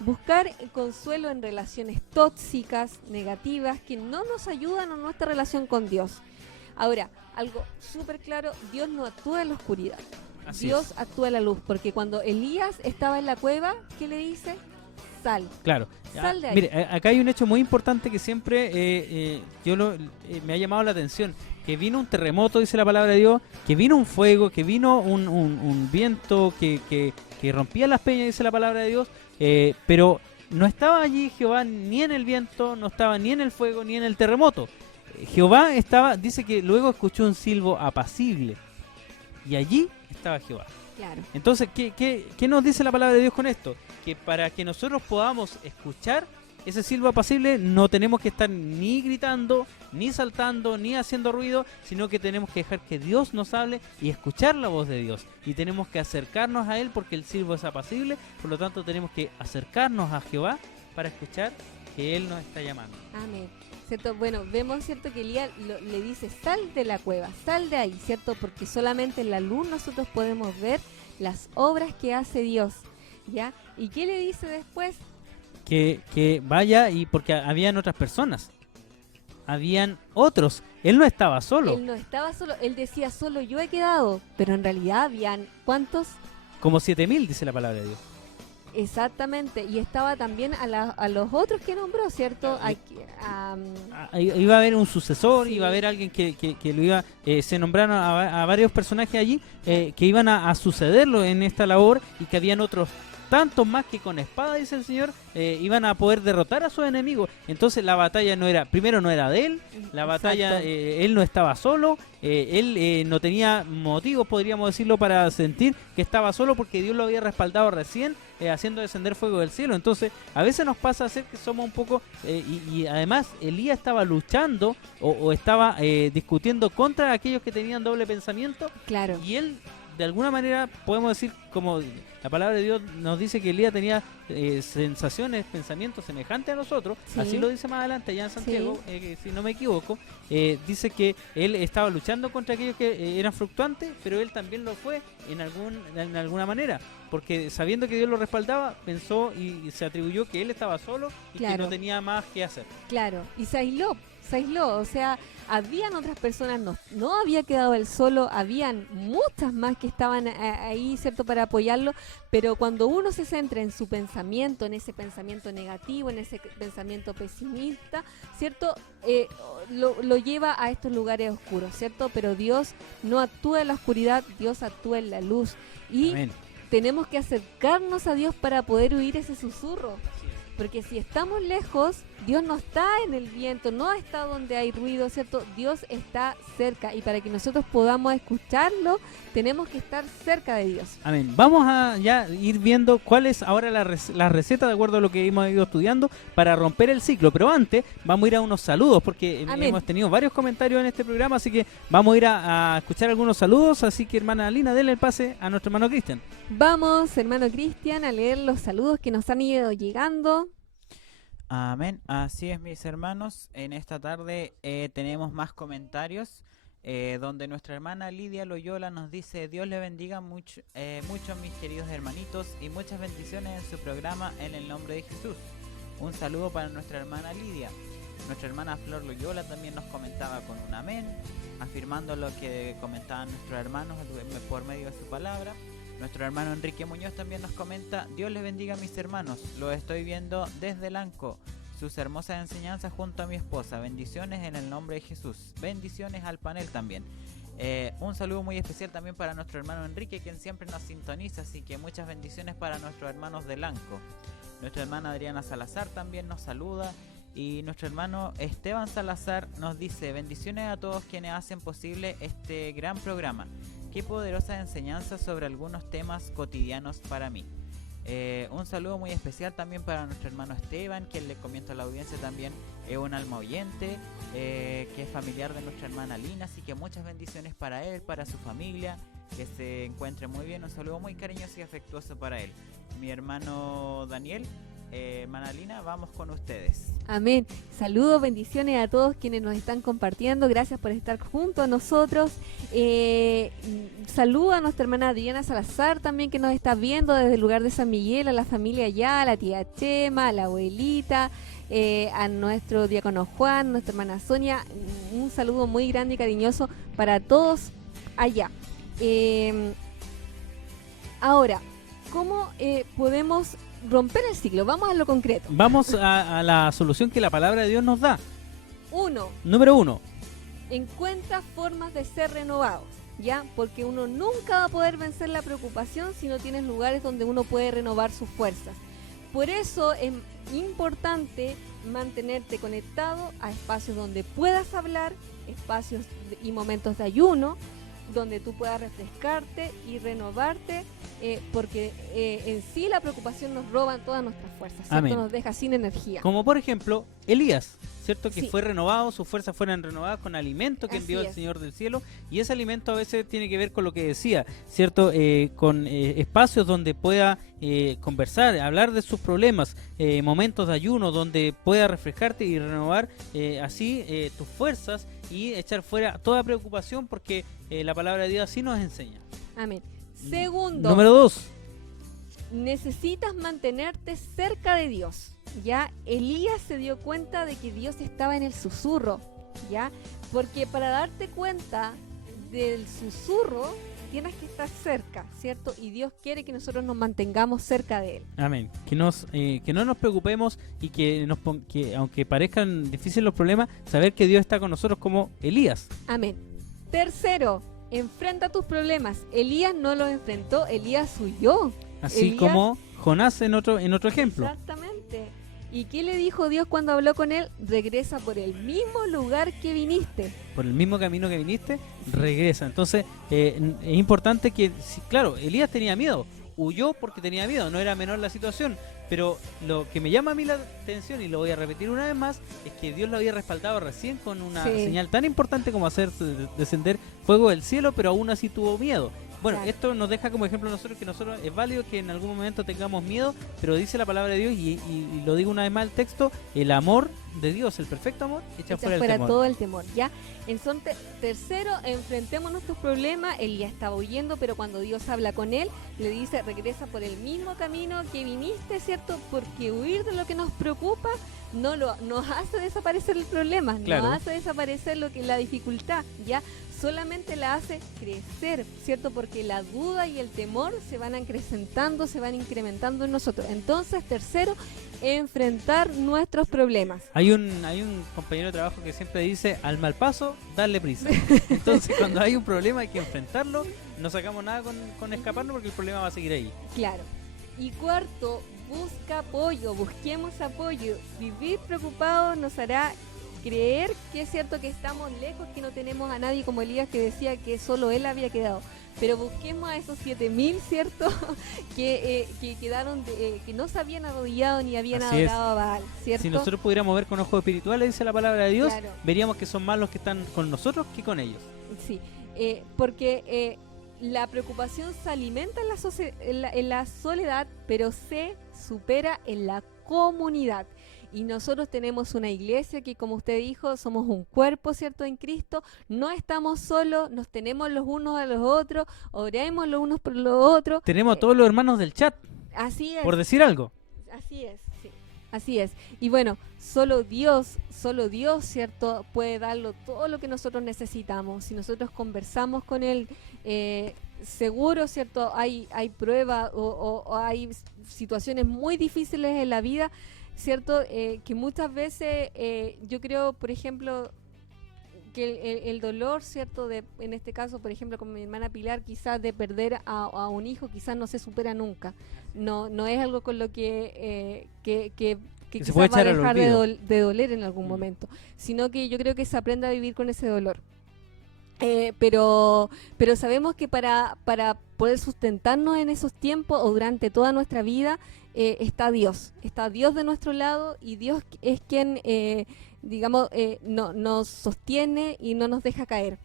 Buscar consuelo en relaciones tóxicas, negativas, que no nos ayudan a nuestra relación con Dios. Ahora, algo súper claro, Dios no actúa en la oscuridad. Así Dios es. actúa en la luz, porque cuando Elías estaba en la cueva, ¿qué le dice? Sal. Claro. Sal de ahí. Mire, acá hay un hecho muy importante que siempre me ha llamado la atención. Que vino un terremoto, dice la palabra de Dios, que vino un fuego, que vino un viento que rompía las peñas, dice la palabra de Dios, pero no estaba allí Jehová ni en el viento, no estaba ni en el fuego, ni en el terremoto. Jehová estaba, dice que luego escuchó un silbo apacible, y allí estaba Jehová. Claro. Entonces, ¿qué nos dice la palabra de Dios con esto? Que para que nosotros podamos escuchar ese silbo apacible, no tenemos que estar ni gritando, ni saltando, ni haciendo ruido, sino que tenemos que dejar que Dios nos hable y escuchar la voz de Dios. Y tenemos que acercarnos a Él porque el silbo es apacible, por lo tanto tenemos que acercarnos a Jehová para escuchar que Él nos está llamando. Amén. ¿Cierto? Bueno, vemos, ¿cierto?, que Elías le dice, sal de la cueva, sal de ahí, ¿cierto? Porque solamente en la luz nosotros podemos ver las obras que hace Dios, ¿ya? ¿Y qué le dice después? Que vaya, y porque habían otras personas, habían otros, él no estaba solo. Él no estaba solo, él decía, solo yo he quedado, pero en realidad habían, ¿cuántos? Como 7.000, dice la palabra de Dios. Exactamente, y estaba también a los otros que nombró, ¿cierto? Iba a haber un sucesor, Sí. iba a haber alguien que lo iba, se nombraron a varios personajes allí que iban a sucederlo en esta labor, y que habían otros tantos más que con espada, dice el Señor, iban a poder derrotar a sus enemigos. Entonces la batalla no era de él, la batalla, Exacto. él no estaba solo, él no tenía motivos, podríamos decirlo, para sentir que estaba solo, porque Dios lo había respaldado recién, haciendo descender fuego del cielo. Entonces a veces nos pasa a ser que somos un poco, y además Elías estaba luchando o estaba discutiendo contra aquellos que tenían doble pensamiento, Claro. y él, de alguna manera, podemos decir, como la palabra de Dios nos dice, que Elías tenía sensaciones, pensamientos semejantes a nosotros. Sí. Así lo dice más adelante, allá en Santiago, si no me equivoco. Dice que él estaba luchando contra aquellos que eran fluctuantes, pero él también lo fue en alguna manera, porque sabiendo que Dios lo respaldaba, pensó y se atribuyó que él estaba solo y que Claro. no tenía más que hacer. Claro, y se aisló, o sea, habían otras personas, no había quedado él solo, habían muchas más que estaban ahí, ¿cierto?, para apoyarlo, pero cuando uno se centra en su pensamiento, en ese pensamiento negativo, en ese pensamiento pesimista, ¿cierto?, lo lleva a estos lugares oscuros, ¿cierto? Pero Dios no actúa en la oscuridad, Dios actúa en la luz, y Amén. tenemos que acercarnos a Dios para poder oír ese susurro. Porque si estamos lejos, Dios no está en el viento, no está donde hay ruido, ¿cierto? Dios está cerca, y para que nosotros podamos escucharlo, tenemos que estar cerca de Dios. Amén. Vamos a ya ir viendo cuál es ahora la receta, de acuerdo a lo que hemos ido estudiando, para romper el ciclo. Pero antes vamos a ir a unos saludos, porque Amén. hemos tenido varios comentarios en este programa, así que vamos a ir a escuchar algunos saludos. Así que, hermana Lina, denle el pase a nuestro hermano Cristian. Vamos, hermano Cristian, a leer los saludos que nos han ido llegando. Amén, así es, mis hermanos. En esta tarde tenemos más comentarios, donde nuestra hermana Lidia Loyola nos dice: Dios le bendiga mucho, mis queridos hermanitos, y muchas bendiciones en su programa, en el nombre de Jesús. Un saludo para nuestra hermana Lidia. Nuestra hermana Flor Loyola también nos comentaba con un amén, afirmando lo que comentaban nuestros hermanos por medio de su palabra. Nuestro hermano Enrique Muñoz también nos comenta: Dios les bendiga a mis hermanos, lo estoy viendo desde Lanco, sus hermosas enseñanzas junto a mi esposa, bendiciones en el nombre de Jesús, bendiciones al panel también. Un saludo muy especial también para nuestro hermano Enrique, quien siempre nos sintoniza, así que muchas bendiciones para nuestros hermanos de Lanco. Nuestra hermana Adriana Salazar también nos saluda, y nuestro hermano Esteban Salazar nos dice: bendiciones a todos quienes hacen posible este gran programa. Qué poderosas enseñanzas sobre algunos temas cotidianos para mí. Un saludo muy especial también para nuestro hermano Esteban, quien le comento a la audiencia también es un alma oyente, que es familiar de nuestra hermana Lina, así que muchas bendiciones para él, para su familia, que se encuentre muy bien. Un saludo muy cariñoso y afectuoso para él. Mi hermano Daniel, hermana Lina, vamos con ustedes. Amén. Saludos, bendiciones a todos quienes nos están compartiendo. Gracias por estar junto a nosotros. Saludo a nuestra hermana Adriana Salazar también, que nos está viendo desde el lugar de San Miguel, a la familia allá, a la tía Chema, a la abuelita, a nuestro diácono Juan, nuestra hermana Sonia. Un saludo muy grande y cariñoso para todos allá. Ahora, ¿cómo podemos romper el ciclo? Vamos a lo concreto. Vamos a la solución que la palabra de Dios nos da. Número 1. Encuentra formas de ser renovados, ¿ya? Porque uno nunca va a poder vencer la preocupación si no tienes lugares donde uno puede renovar sus fuerzas. Por eso es importante mantenerte conectado a espacios donde puedas hablar, espacios y momentos de ayuno, donde tú puedas refrescarte y renovarte, porque en sí la preocupación nos roba todas nuestras fuerzas, ¿cierto? Amén. Nos deja sin energía. Como por ejemplo Elías, ¿cierto? Que Sí. fue renovado, sus fuerzas fueron renovadas con alimento que Así envió el es. Señor del cielo, y ese alimento a veces tiene que ver con lo que decía, ¿cierto? Con espacios donde pueda conversar, hablar de sus problemas, momentos de ayuno donde pueda refrescarte y renovar así tus fuerzas y echar fuera toda preocupación, porque la palabra de Dios así nos enseña. Amén. Segundo, Número 2. necesitas mantenerte cerca de Dios. Ya Elías se dio cuenta de que Dios estaba en el susurro, ya, porque para darte cuenta del susurro tienes que estar cerca, ¿cierto? Y Dios quiere que nosotros nos mantengamos cerca de Él. Amén. Que no nos preocupemos y que aunque parezcan difíciles los problemas, saber que Dios está con nosotros como Elías. Amén. Tercero, enfrenta tus problemas. Elías no los enfrentó, Elías huyó. Así Elías- como Jonás en otro ejemplo. Exactamente. ¿Y qué le dijo Dios cuando habló con él? Regresa por el mismo lugar que viniste. Por el mismo camino que viniste, regresa. Entonces, es importante que, claro, Elías tenía miedo, huyó porque tenía miedo, no era menor la situación, pero lo que me llama a mí la atención, y lo voy a repetir una vez más, es que Dios lo había respaldado recién con una Sí. señal tan importante como hacer descender fuego del cielo, pero aún así tuvo miedo. Bueno, Claro. esto nos deja como ejemplo nosotros que nosotros es válido que en algún momento tengamos miedo, pero dice la palabra de Dios, y lo digo una vez más el texto: el amor de Dios, el perfecto amor, echa fuera el temor. todo el temor, ¿ya? Entonces, tercero, enfrentemos nuestros problemas. Él ya estaba huyendo, pero cuando Dios habla con él, le dice, regresa por el mismo camino que viniste, ¿cierto? Porque huir de lo que nos preocupa nos hace desaparecer el problema, Claro. nos hace desaparecer la dificultad, ¿ya? Solamente la hace crecer, ¿cierto? Porque la duda y el temor se van acrecentando, se van incrementando en nosotros. Entonces, tercero, enfrentar nuestros problemas. Hay un compañero de trabajo que siempre dice: al mal paso, darle prisa. Entonces, cuando hay un problema hay que enfrentarlo, no sacamos nada con escaparnos, porque el problema va a seguir ahí. Claro. Y cuarto, busca apoyo, busquemos apoyo. Vivir preocupados nos hará creer que es cierto que estamos lejos, que no tenemos a nadie, como Elías, que decía que solo él había quedado. Pero busquemos a esos 7.000, ¿cierto? que quedaron, que no se habían arrodillado ni habían Así es. adorado a Baal, ¿cierto? Si nosotros pudiéramos ver con ojos espirituales, dice la palabra de Dios, Claro. veríamos que son más los que están con nosotros que con ellos. Sí, porque la preocupación se alimenta en la soledad, pero se supera en la comunidad. Y nosotros tenemos una iglesia que, como usted dijo, somos un cuerpo, ¿cierto?, en Cristo. No estamos solos, nos tenemos los unos a los otros, oremos los unos por los otros. Tenemos a todos los hermanos del chat, Así es. por decir algo. Así es, sí. Así es. Y bueno, solo Dios, ¿cierto?, puede darlo todo lo que nosotros necesitamos. Si nosotros conversamos con Él, seguro, ¿cierto?, hay pruebas o hay situaciones muy difíciles en la vida, ¿cierto?, que muchas veces yo creo, por ejemplo, que el dolor, ¿cierto?, en este caso, por ejemplo, con mi hermana Pilar, quizás de perder a un hijo, quizás no se supera nunca. No es algo con lo que quizás va a dejar de doler en algún momento, sino que yo creo que se aprende a vivir con ese dolor. Pero sabemos que para poder sustentarnos en esos tiempos o durante toda nuestra vida, está Dios de nuestro lado, y Dios es quien, nos sostiene y no nos deja caer.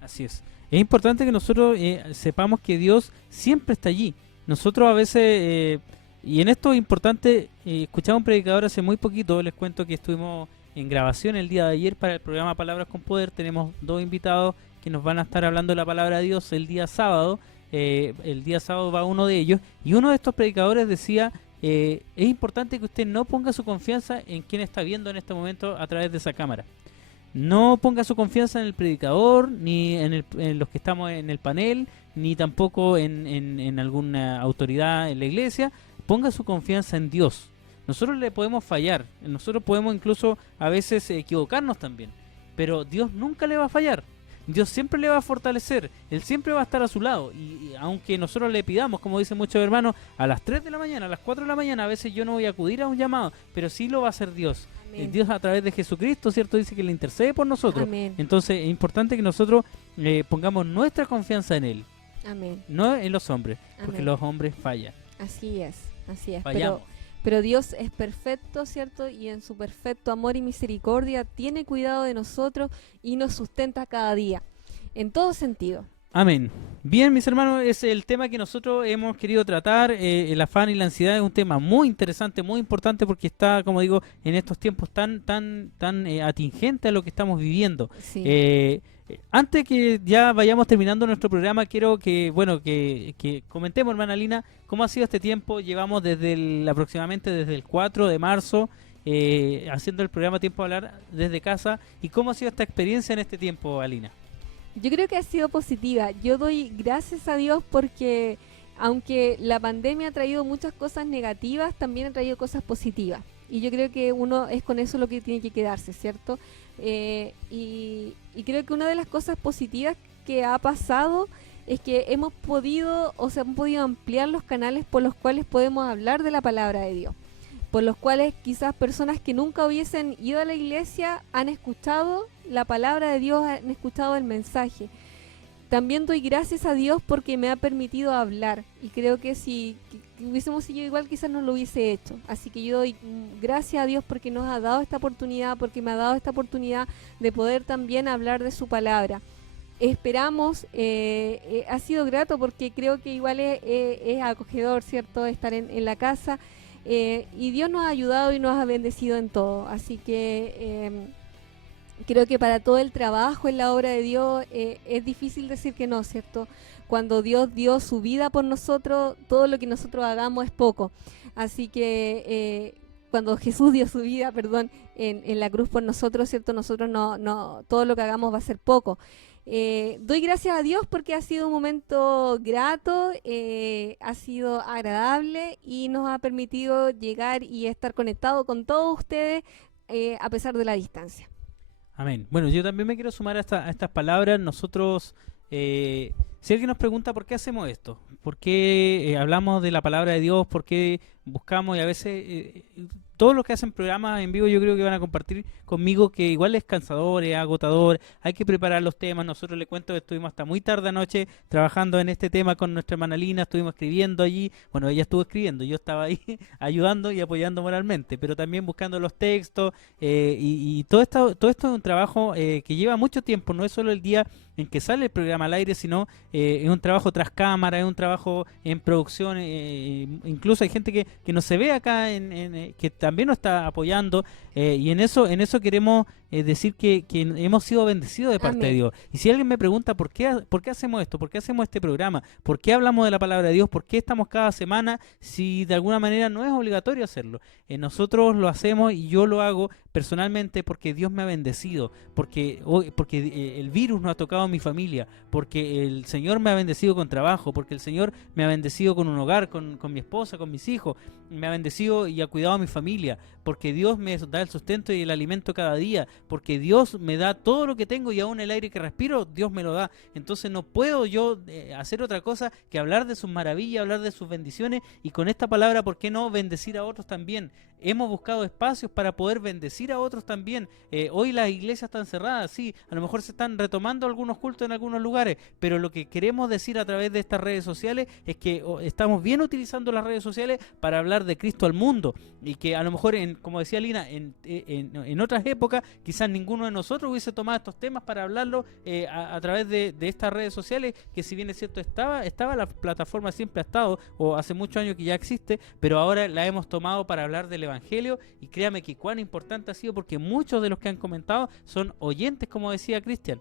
Así es. Es importante que nosotros sepamos que Dios siempre está allí. Nosotros a veces, y en esto es importante, escuchaba un predicador hace muy poquito, les cuento que estuvimos en grabación el día de ayer para el programa Palabras con Poder. Tenemos 2 invitados que nos van a estar hablando de la palabra de Dios el día sábado. El día sábado va uno de ellos, y uno de estos predicadores decía, es importante que usted no ponga su confianza en quien está viendo en este momento a través de esa cámara. No ponga su confianza en el predicador, ni en los que estamos en el panel, ni tampoco en alguna autoridad en la iglesia. Ponga su confianza en Dios. Nosotros le podemos fallar, nosotros podemos incluso a veces equivocarnos también, pero Dios nunca le va a fallar. Dios siempre le va a fortalecer, Él siempre va a estar a su lado, y aunque nosotros le pidamos, como dicen muchos hermanos, a las 3 de la mañana, a las 4 de la mañana, a veces yo no voy a acudir a un llamado, pero sí lo va a hacer Dios. Dios a través de Jesucristo, ¿cierto? Dice que le intercede por nosotros. Amén. Entonces es importante que nosotros pongamos nuestra confianza en Él. Amén. No en los hombres, porque Amén. los hombres fallan. Así es. Fallamos. Pero Dios es perfecto, ¿cierto? Y en su perfecto amor y misericordia tiene cuidado de nosotros y nos sustenta cada día, en todo sentido. Amén. Bien, mis hermanos, es el tema que nosotros hemos querido tratar. El afán y la ansiedad es un tema muy interesante, muy importante, porque está, como digo, en estos tiempos tan atingente a lo que estamos viviendo. Sí. Antes que ya vayamos terminando nuestro programa, quiero que comentemos, hermana Lina, cómo ha sido este tiempo. Llevamos aproximadamente desde el 4 de marzo haciendo el programa Tiempo de Hablar desde casa. ¿Y cómo ha sido esta experiencia en este tiempo, Alina? Yo creo que ha sido positiva. Yo doy gracias a Dios porque aunque la pandemia ha traído muchas cosas negativas, también ha traído cosas positivas. Y yo creo que uno es con eso lo que tiene que quedarse, ¿cierto? Y creo que una de las cosas positivas que ha pasado es que hemos podido ampliar los canales por los cuales podemos hablar de la palabra de Dios, por los cuales quizás personas que nunca hubiesen ido a la iglesia han escuchado la palabra de Dios, han escuchado el mensaje. También doy gracias a Dios porque me ha permitido hablar, y creo que si hubiésemos seguido igual quizás no lo hubiese hecho. Así que yo doy gracias a Dios porque nos ha dado esta oportunidad, porque me ha dado esta oportunidad de poder también hablar de su palabra. Esperamos, ha sido grato porque creo que igual es acogedor, ¿cierto?, estar en la casa, y Dios nos ha ayudado y nos ha bendecido en todo. Así que creo que para todo el trabajo en la obra de Dios es difícil decir que no, ¿cierto? Cuando Dios dio su vida por nosotros, todo lo que nosotros hagamos es poco. Así que cuando Jesús dio su vida, en la cruz por nosotros, ¿cierto? Nosotros no todo lo que hagamos va a ser poco. Doy gracias a Dios porque ha sido un momento grato, ha sido agradable y nos ha permitido llegar y estar conectado con todos ustedes a pesar de la distancia. Amén. Bueno, yo también me quiero sumar a estas palabras. Nosotros, si alguien nos pregunta por qué hacemos esto, por qué hablamos de la palabra de Dios, por qué buscamos, y a veces todos los que hacen programas en vivo yo creo que van a compartir conmigo que igual es cansador, es agotador, hay que preparar los temas. Nosotros, le cuento que estuvimos hasta muy tarde anoche trabajando en este tema con nuestra hermana Lina, estuvimos escribiendo allí, bueno, ella estuvo escribiendo, yo estaba ahí ayudando y apoyando moralmente, pero también buscando los textos, y todo esto es un trabajo que lleva mucho tiempo, no es solo el día en que sale el programa al aire, sino es un trabajo tras cámara, es un trabajo en producción, incluso hay gente que no se ve acá, que también nos está apoyando, y en eso queremos decir que hemos sido bendecidos de parte de Amén. Dios. Y si alguien me pregunta por qué hacemos esto, por qué hacemos este programa, por qué hablamos de la palabra de Dios, por qué estamos cada semana, si de alguna manera no es obligatorio hacerlo. Nosotros lo hacemos y yo lo hago personalmente porque Dios me ha bendecido, porque el virus no ha tocado a mi familia, porque el Señor me ha bendecido con trabajo, porque el Señor me ha bendecido con un hogar, con mi esposa, con mis hijos, me ha bendecido y ha cuidado a mi familia, porque Dios me da el sustento y el alimento cada día, porque Dios me da todo lo que tengo y aún el aire que respiro, Dios me lo da. Entonces no puedo yo hacer otra cosa que hablar de sus maravillas, hablar de sus bendiciones, y con esta palabra, ¿por qué no bendecir a otros también? Hemos buscado espacios para poder bendecir a otros también. Hoy las iglesias están cerradas, sí, a lo mejor se están retomando algunos cultos en algunos lugares, pero lo que queremos decir a través de estas redes sociales es que estamos bien utilizando las redes sociales para hablar de Cristo al mundo, y que a lo mejor, como decía Lina, en otras épocas quizás ninguno de nosotros hubiese tomado estos temas para hablarlo a través de estas redes sociales, que si bien es cierto estaba la plataforma, siempre ha estado, o hace muchos años que ya existe, pero ahora la hemos tomado para hablar del Evangelio, y créame que cuán importante ha sido, porque muchos de los que han comentado son oyentes, como decía Cristian,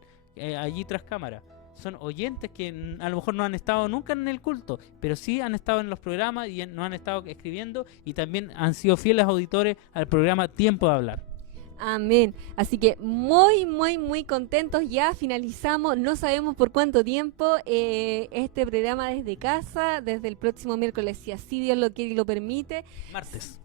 allí tras cámara. Son oyentes que a lo mejor no han estado nunca en el culto, pero sí han estado en los programas y nos han estado escribiendo, y también han sido fieles auditores al programa Tiempo de Hablar. Amén. Así que muy, muy, muy contentos. Ya finalizamos, no sabemos por cuánto tiempo, este programa desde casa, desde el próximo miércoles, si así Dios lo quiere y lo permite. Martes.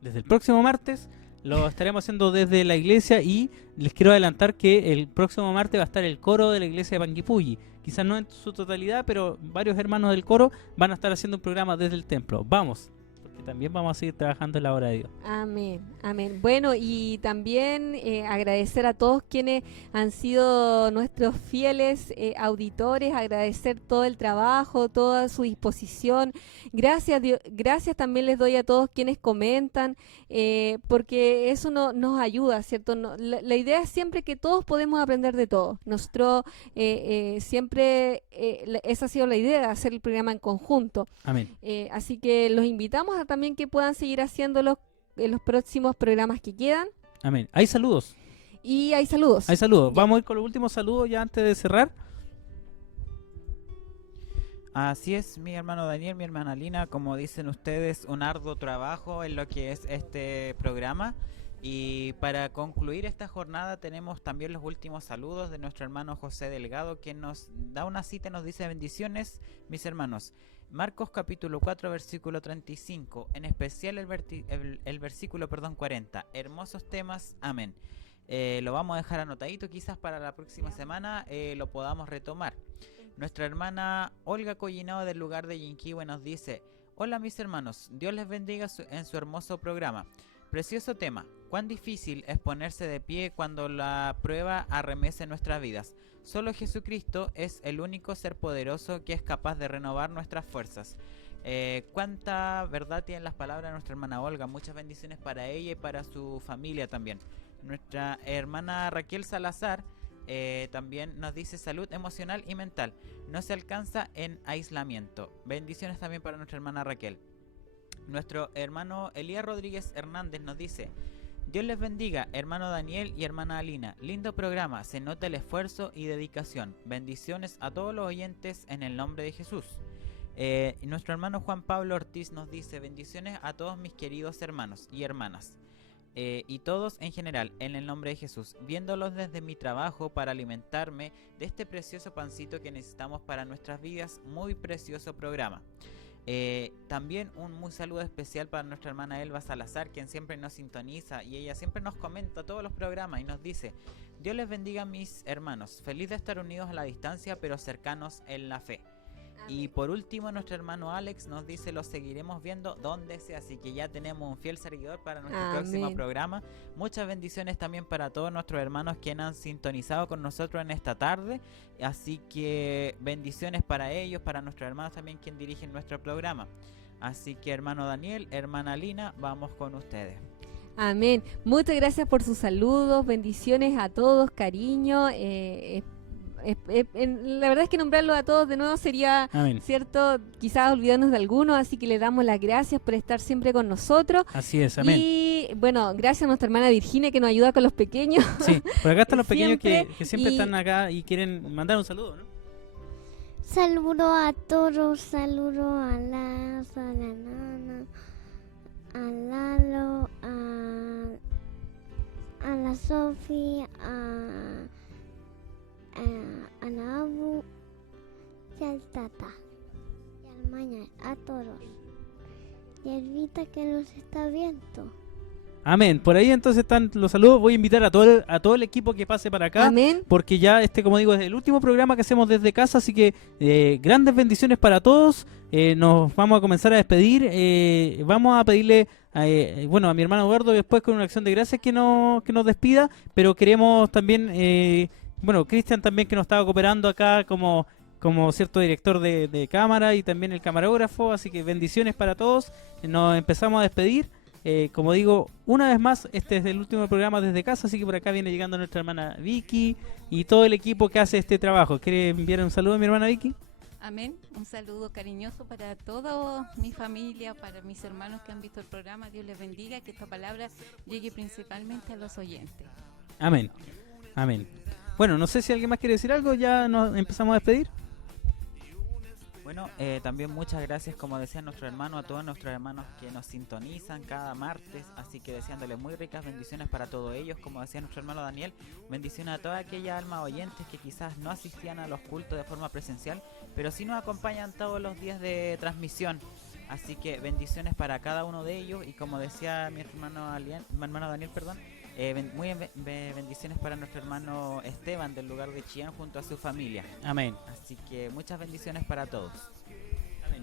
Desde el próximo martes lo estaremos haciendo desde la iglesia, y les quiero adelantar que el próximo martes va a estar el coro de la iglesia de Panguipulli. Quizás no en su totalidad, pero varios hermanos del coro van a estar haciendo un programa desde el templo. Vamos, porque también vamos a seguir trabajando en la obra de Dios. Amén, amén. Bueno, y también agradecer a todos quienes han sido nuestros fieles auditores, agradecer todo el trabajo, toda su disposición. Gracias, gracias también les doy a todos quienes comentan, porque eso nos ayuda, ¿cierto? La idea es siempre que todos podemos aprender de todo. Nosotros siempre, esa ha sido la idea, de hacer el programa en conjunto. Amén. Así que los invitamos a también que puedan seguir haciéndolo en los próximos programas que quedan. Amén. Hay saludos. Y hay saludos. Hay saludos. Vamos a ir con los últimos saludos ya antes de cerrar. Así es, mi hermano Daniel, mi hermana Lina, como dicen ustedes, un arduo trabajo en lo que es este programa. Y para concluir esta jornada tenemos también los últimos saludos de nuestro hermano José Delgado, quien nos da una cita y nos dice: bendiciones, mis hermanos. Marcos capítulo 4 versículo 35, en especial el versículo 40. Hermosos temas, amén. Lo vamos a dejar anotadito, quizás para la próxima semana lo podamos retomar. Nuestra hermana Olga Collinao del lugar de Yinquihue nos dice: hola mis hermanos, Dios les bendiga en su hermoso programa. Precioso tema. Cuán difícil es ponerse de pie cuando la prueba arremete en nuestras vidas. Solo Jesucristo es el único ser poderoso que es capaz de renovar nuestras fuerzas. Cuánta verdad tienen las palabras de nuestra hermana Olga. Muchas bendiciones para ella y para su familia también. Nuestra hermana Raquel Salazar también nos dice: salud emocional y mental no se alcanza en aislamiento. Bendiciones también para nuestra hermana Raquel. Nuestro hermano Elías Rodríguez Hernández nos dice: Dios les bendiga, hermano Daniel y hermana Alina. Lindo programa, se nota el esfuerzo y dedicación. Bendiciones a todos los oyentes en el nombre de Jesús. Nuestro hermano Juan Pablo Ortiz nos dice: bendiciones a todos mis queridos hermanos y hermanas. Y todos en general, en el nombre de Jesús, viéndolos desde mi trabajo para alimentarme de este precioso pancito que necesitamos para nuestras vidas. Muy precioso programa. También un muy saludo especial para nuestra hermana Elba Salazar, quien siempre nos sintoniza y ella siempre nos comenta todos los programas y nos dice: Dios les bendiga mis hermanos, feliz de estar unidos a la distancia pero cercanos en la fe. Y por último, nuestro hermano Alex nos dice: los seguiremos viendo donde sea. Así que ya tenemos un fiel seguidor para nuestro próximo programa. Muchas bendiciones también para todos nuestros hermanos quienes han sintonizado con nosotros en esta tarde. Así que bendiciones para ellos, para nuestros hermanos también quien dirigen nuestro programa. Así que hermano Daniel, hermana Lina, vamos con ustedes. Amén. Muchas gracias por sus saludos, bendiciones a todos, cariño. la verdad es que nombrarlos a todos de nuevo sería, Amén. cierto, quizás olvidarnos de algunos, así que le damos las gracias por estar siempre con nosotros. Así es, amén. Y bueno, gracias a nuestra hermana Virginia que nos ayuda con los pequeños. Sí, por acá están los pequeños Siempre, que siempre y- están acá y quieren mandar un saludo, ¿no? Saludo a todos, saludo a Laz, a la Nana, a Lalo, a la Sofi, a la Abu y al Tata. Y al Mañana, a todos. Y a Elvita que nos está viendo. Amén. Por ahí entonces están los saludos. Voy a invitar a todo el equipo que pase para acá. Amén. Porque ya como digo, es el último programa que hacemos desde casa, así que grandes bendiciones para todos. Nos vamos a comenzar a despedir. Vamos a pedirle a mi hermano Eduardo después con una acción de gracias que nos despida, pero queremos también, Cristian también que nos estaba cooperando acá como cierto director de cámara y también el camarógrafo, así que bendiciones para todos. Nos empezamos a despedir. Como digo, una vez más, este es el último programa desde casa, así que por acá viene llegando nuestra hermana Vicky y todo el equipo que hace este trabajo. ¿Quiere enviar un saludo a mi hermana Vicky? Amén. Un saludo cariñoso para toda mi familia, para mis hermanos que han visto el programa. Dios les bendiga, que esta palabra llegue principalmente a los oyentes. Amén. Amén. Bueno, no sé si alguien más quiere decir algo, ya nos empezamos a despedir. Bueno, también muchas gracias, como decía nuestro hermano, a todos nuestros hermanos que nos sintonizan cada martes, así que deseándoles muy ricas bendiciones para todos ellos, como decía nuestro hermano Daniel, bendiciones a todas aquellas almas oyentes que quizás no asistían a los cultos de forma presencial, pero sí nos acompañan todos los días de transmisión, así que bendiciones para cada uno de ellos, y como decía mi hermano Daniel, bendiciones para nuestro hermano Esteban del lugar de Chillán junto a su familia. Amén. Así que muchas bendiciones para todos.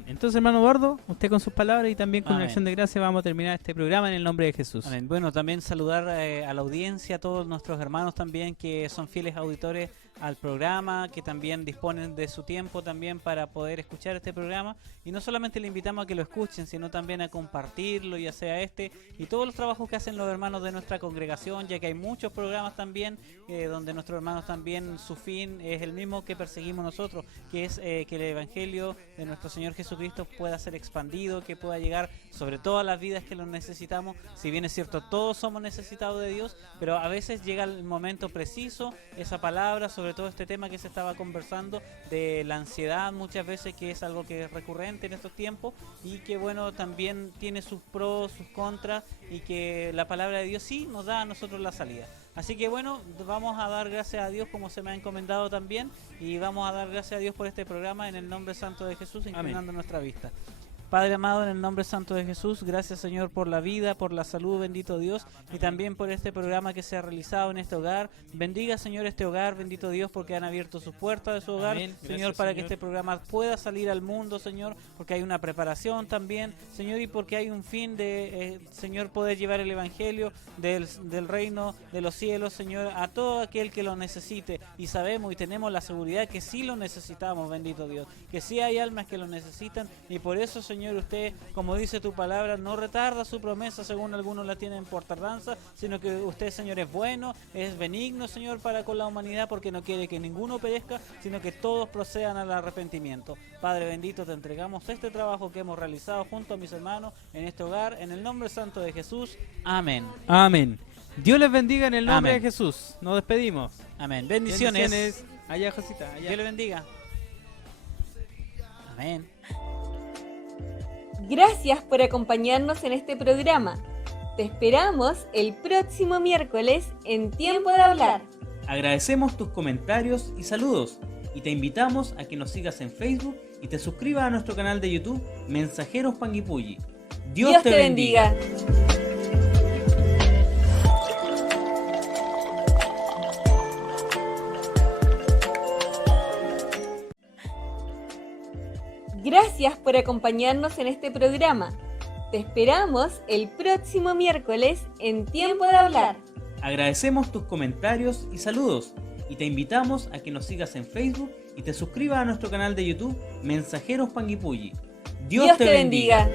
Entonces, hermano Eduardo, usted con sus palabras y también con una Amén. acción de gracia vamos a terminar este programa en el nombre de Jesús. Amén. Bueno, también saludar a la audiencia, a todos nuestros hermanos también que son fieles auditores al programa, que también disponen de su tiempo también para poder escuchar este programa, y no solamente le invitamos a que lo escuchen, sino también a compartirlo, ya sea y todos los trabajos que hacen los hermanos de nuestra congregación, ya que hay muchos programas también donde nuestros hermanos también su fin es el mismo que perseguimos nosotros, que es que el evangelio de nuestro Señor Jesucristo pueda ser expandido, que pueda llegar sobre todas las vidas que lo necesitamos. Si bien es cierto, todos somos necesitados de Dios, pero a veces llega el momento preciso, esa palabra, sobre todo este tema que se estaba conversando de la ansiedad muchas veces, que es algo que es recurrente en estos tiempos y que bueno, también tiene sus pros, sus contras, y que la palabra de Dios sí nos da a nosotros la salida. Así que bueno, vamos a dar gracias a Dios como se me ha encomendado también, y vamos a dar gracias a Dios por este programa en el nombre santo de Jesús, inclinando nuestra vista. Padre amado, en el nombre santo de Jesús, gracias Señor por la vida, por la salud, bendito Dios, y también por este programa que se ha realizado en este hogar. Bendiga Señor este hogar, bendito Dios, porque han abierto sus puertas de su hogar, Amén. Señor, Gracias, para Señor. que este programa pueda salir al mundo, Señor, porque hay una preparación también, Señor, y porque hay un fin de, Señor, poder llevar el evangelio del reino de los cielos, Señor, a todo aquel que lo necesite, y sabemos y tenemos la seguridad que sí lo necesitamos, bendito Dios, que sí hay almas que lo necesitan, y por eso, Señor, usted, como dice tu palabra, no retarda su promesa según algunos la tienen por tardanza, sino que usted, Señor, es bueno, es benigno, Señor, para con la humanidad, porque no quiere que ninguno perezca, sino que todos procedan al arrepentimiento. Padre bendito, te entregamos este trabajo que hemos realizado junto a mis hermanos en este hogar, en el nombre santo de Jesús. Amén. Amén. Dios les bendiga en el nombre Amén. de Jesús. Nos despedimos. Amén. Bendiciones. Allá, Josita. Allá. Dios le bendiga. Amén. Gracias por acompañarnos en este programa. Te esperamos el próximo miércoles en Tiempo de Hablar. Agradecemos tus comentarios y saludos y te invitamos a que nos sigas en Facebook y te suscribas a nuestro canal de YouTube Mensajeros Panguipulli. Dios te bendiga. Gracias por acompañarnos en este programa. Te esperamos el próximo miércoles en Tiempo de Hablar. Agradecemos tus comentarios y saludos y te invitamos a que nos sigas en Facebook y te suscribas a nuestro canal de YouTube Mensajeros Panguipulli. Dios te bendiga.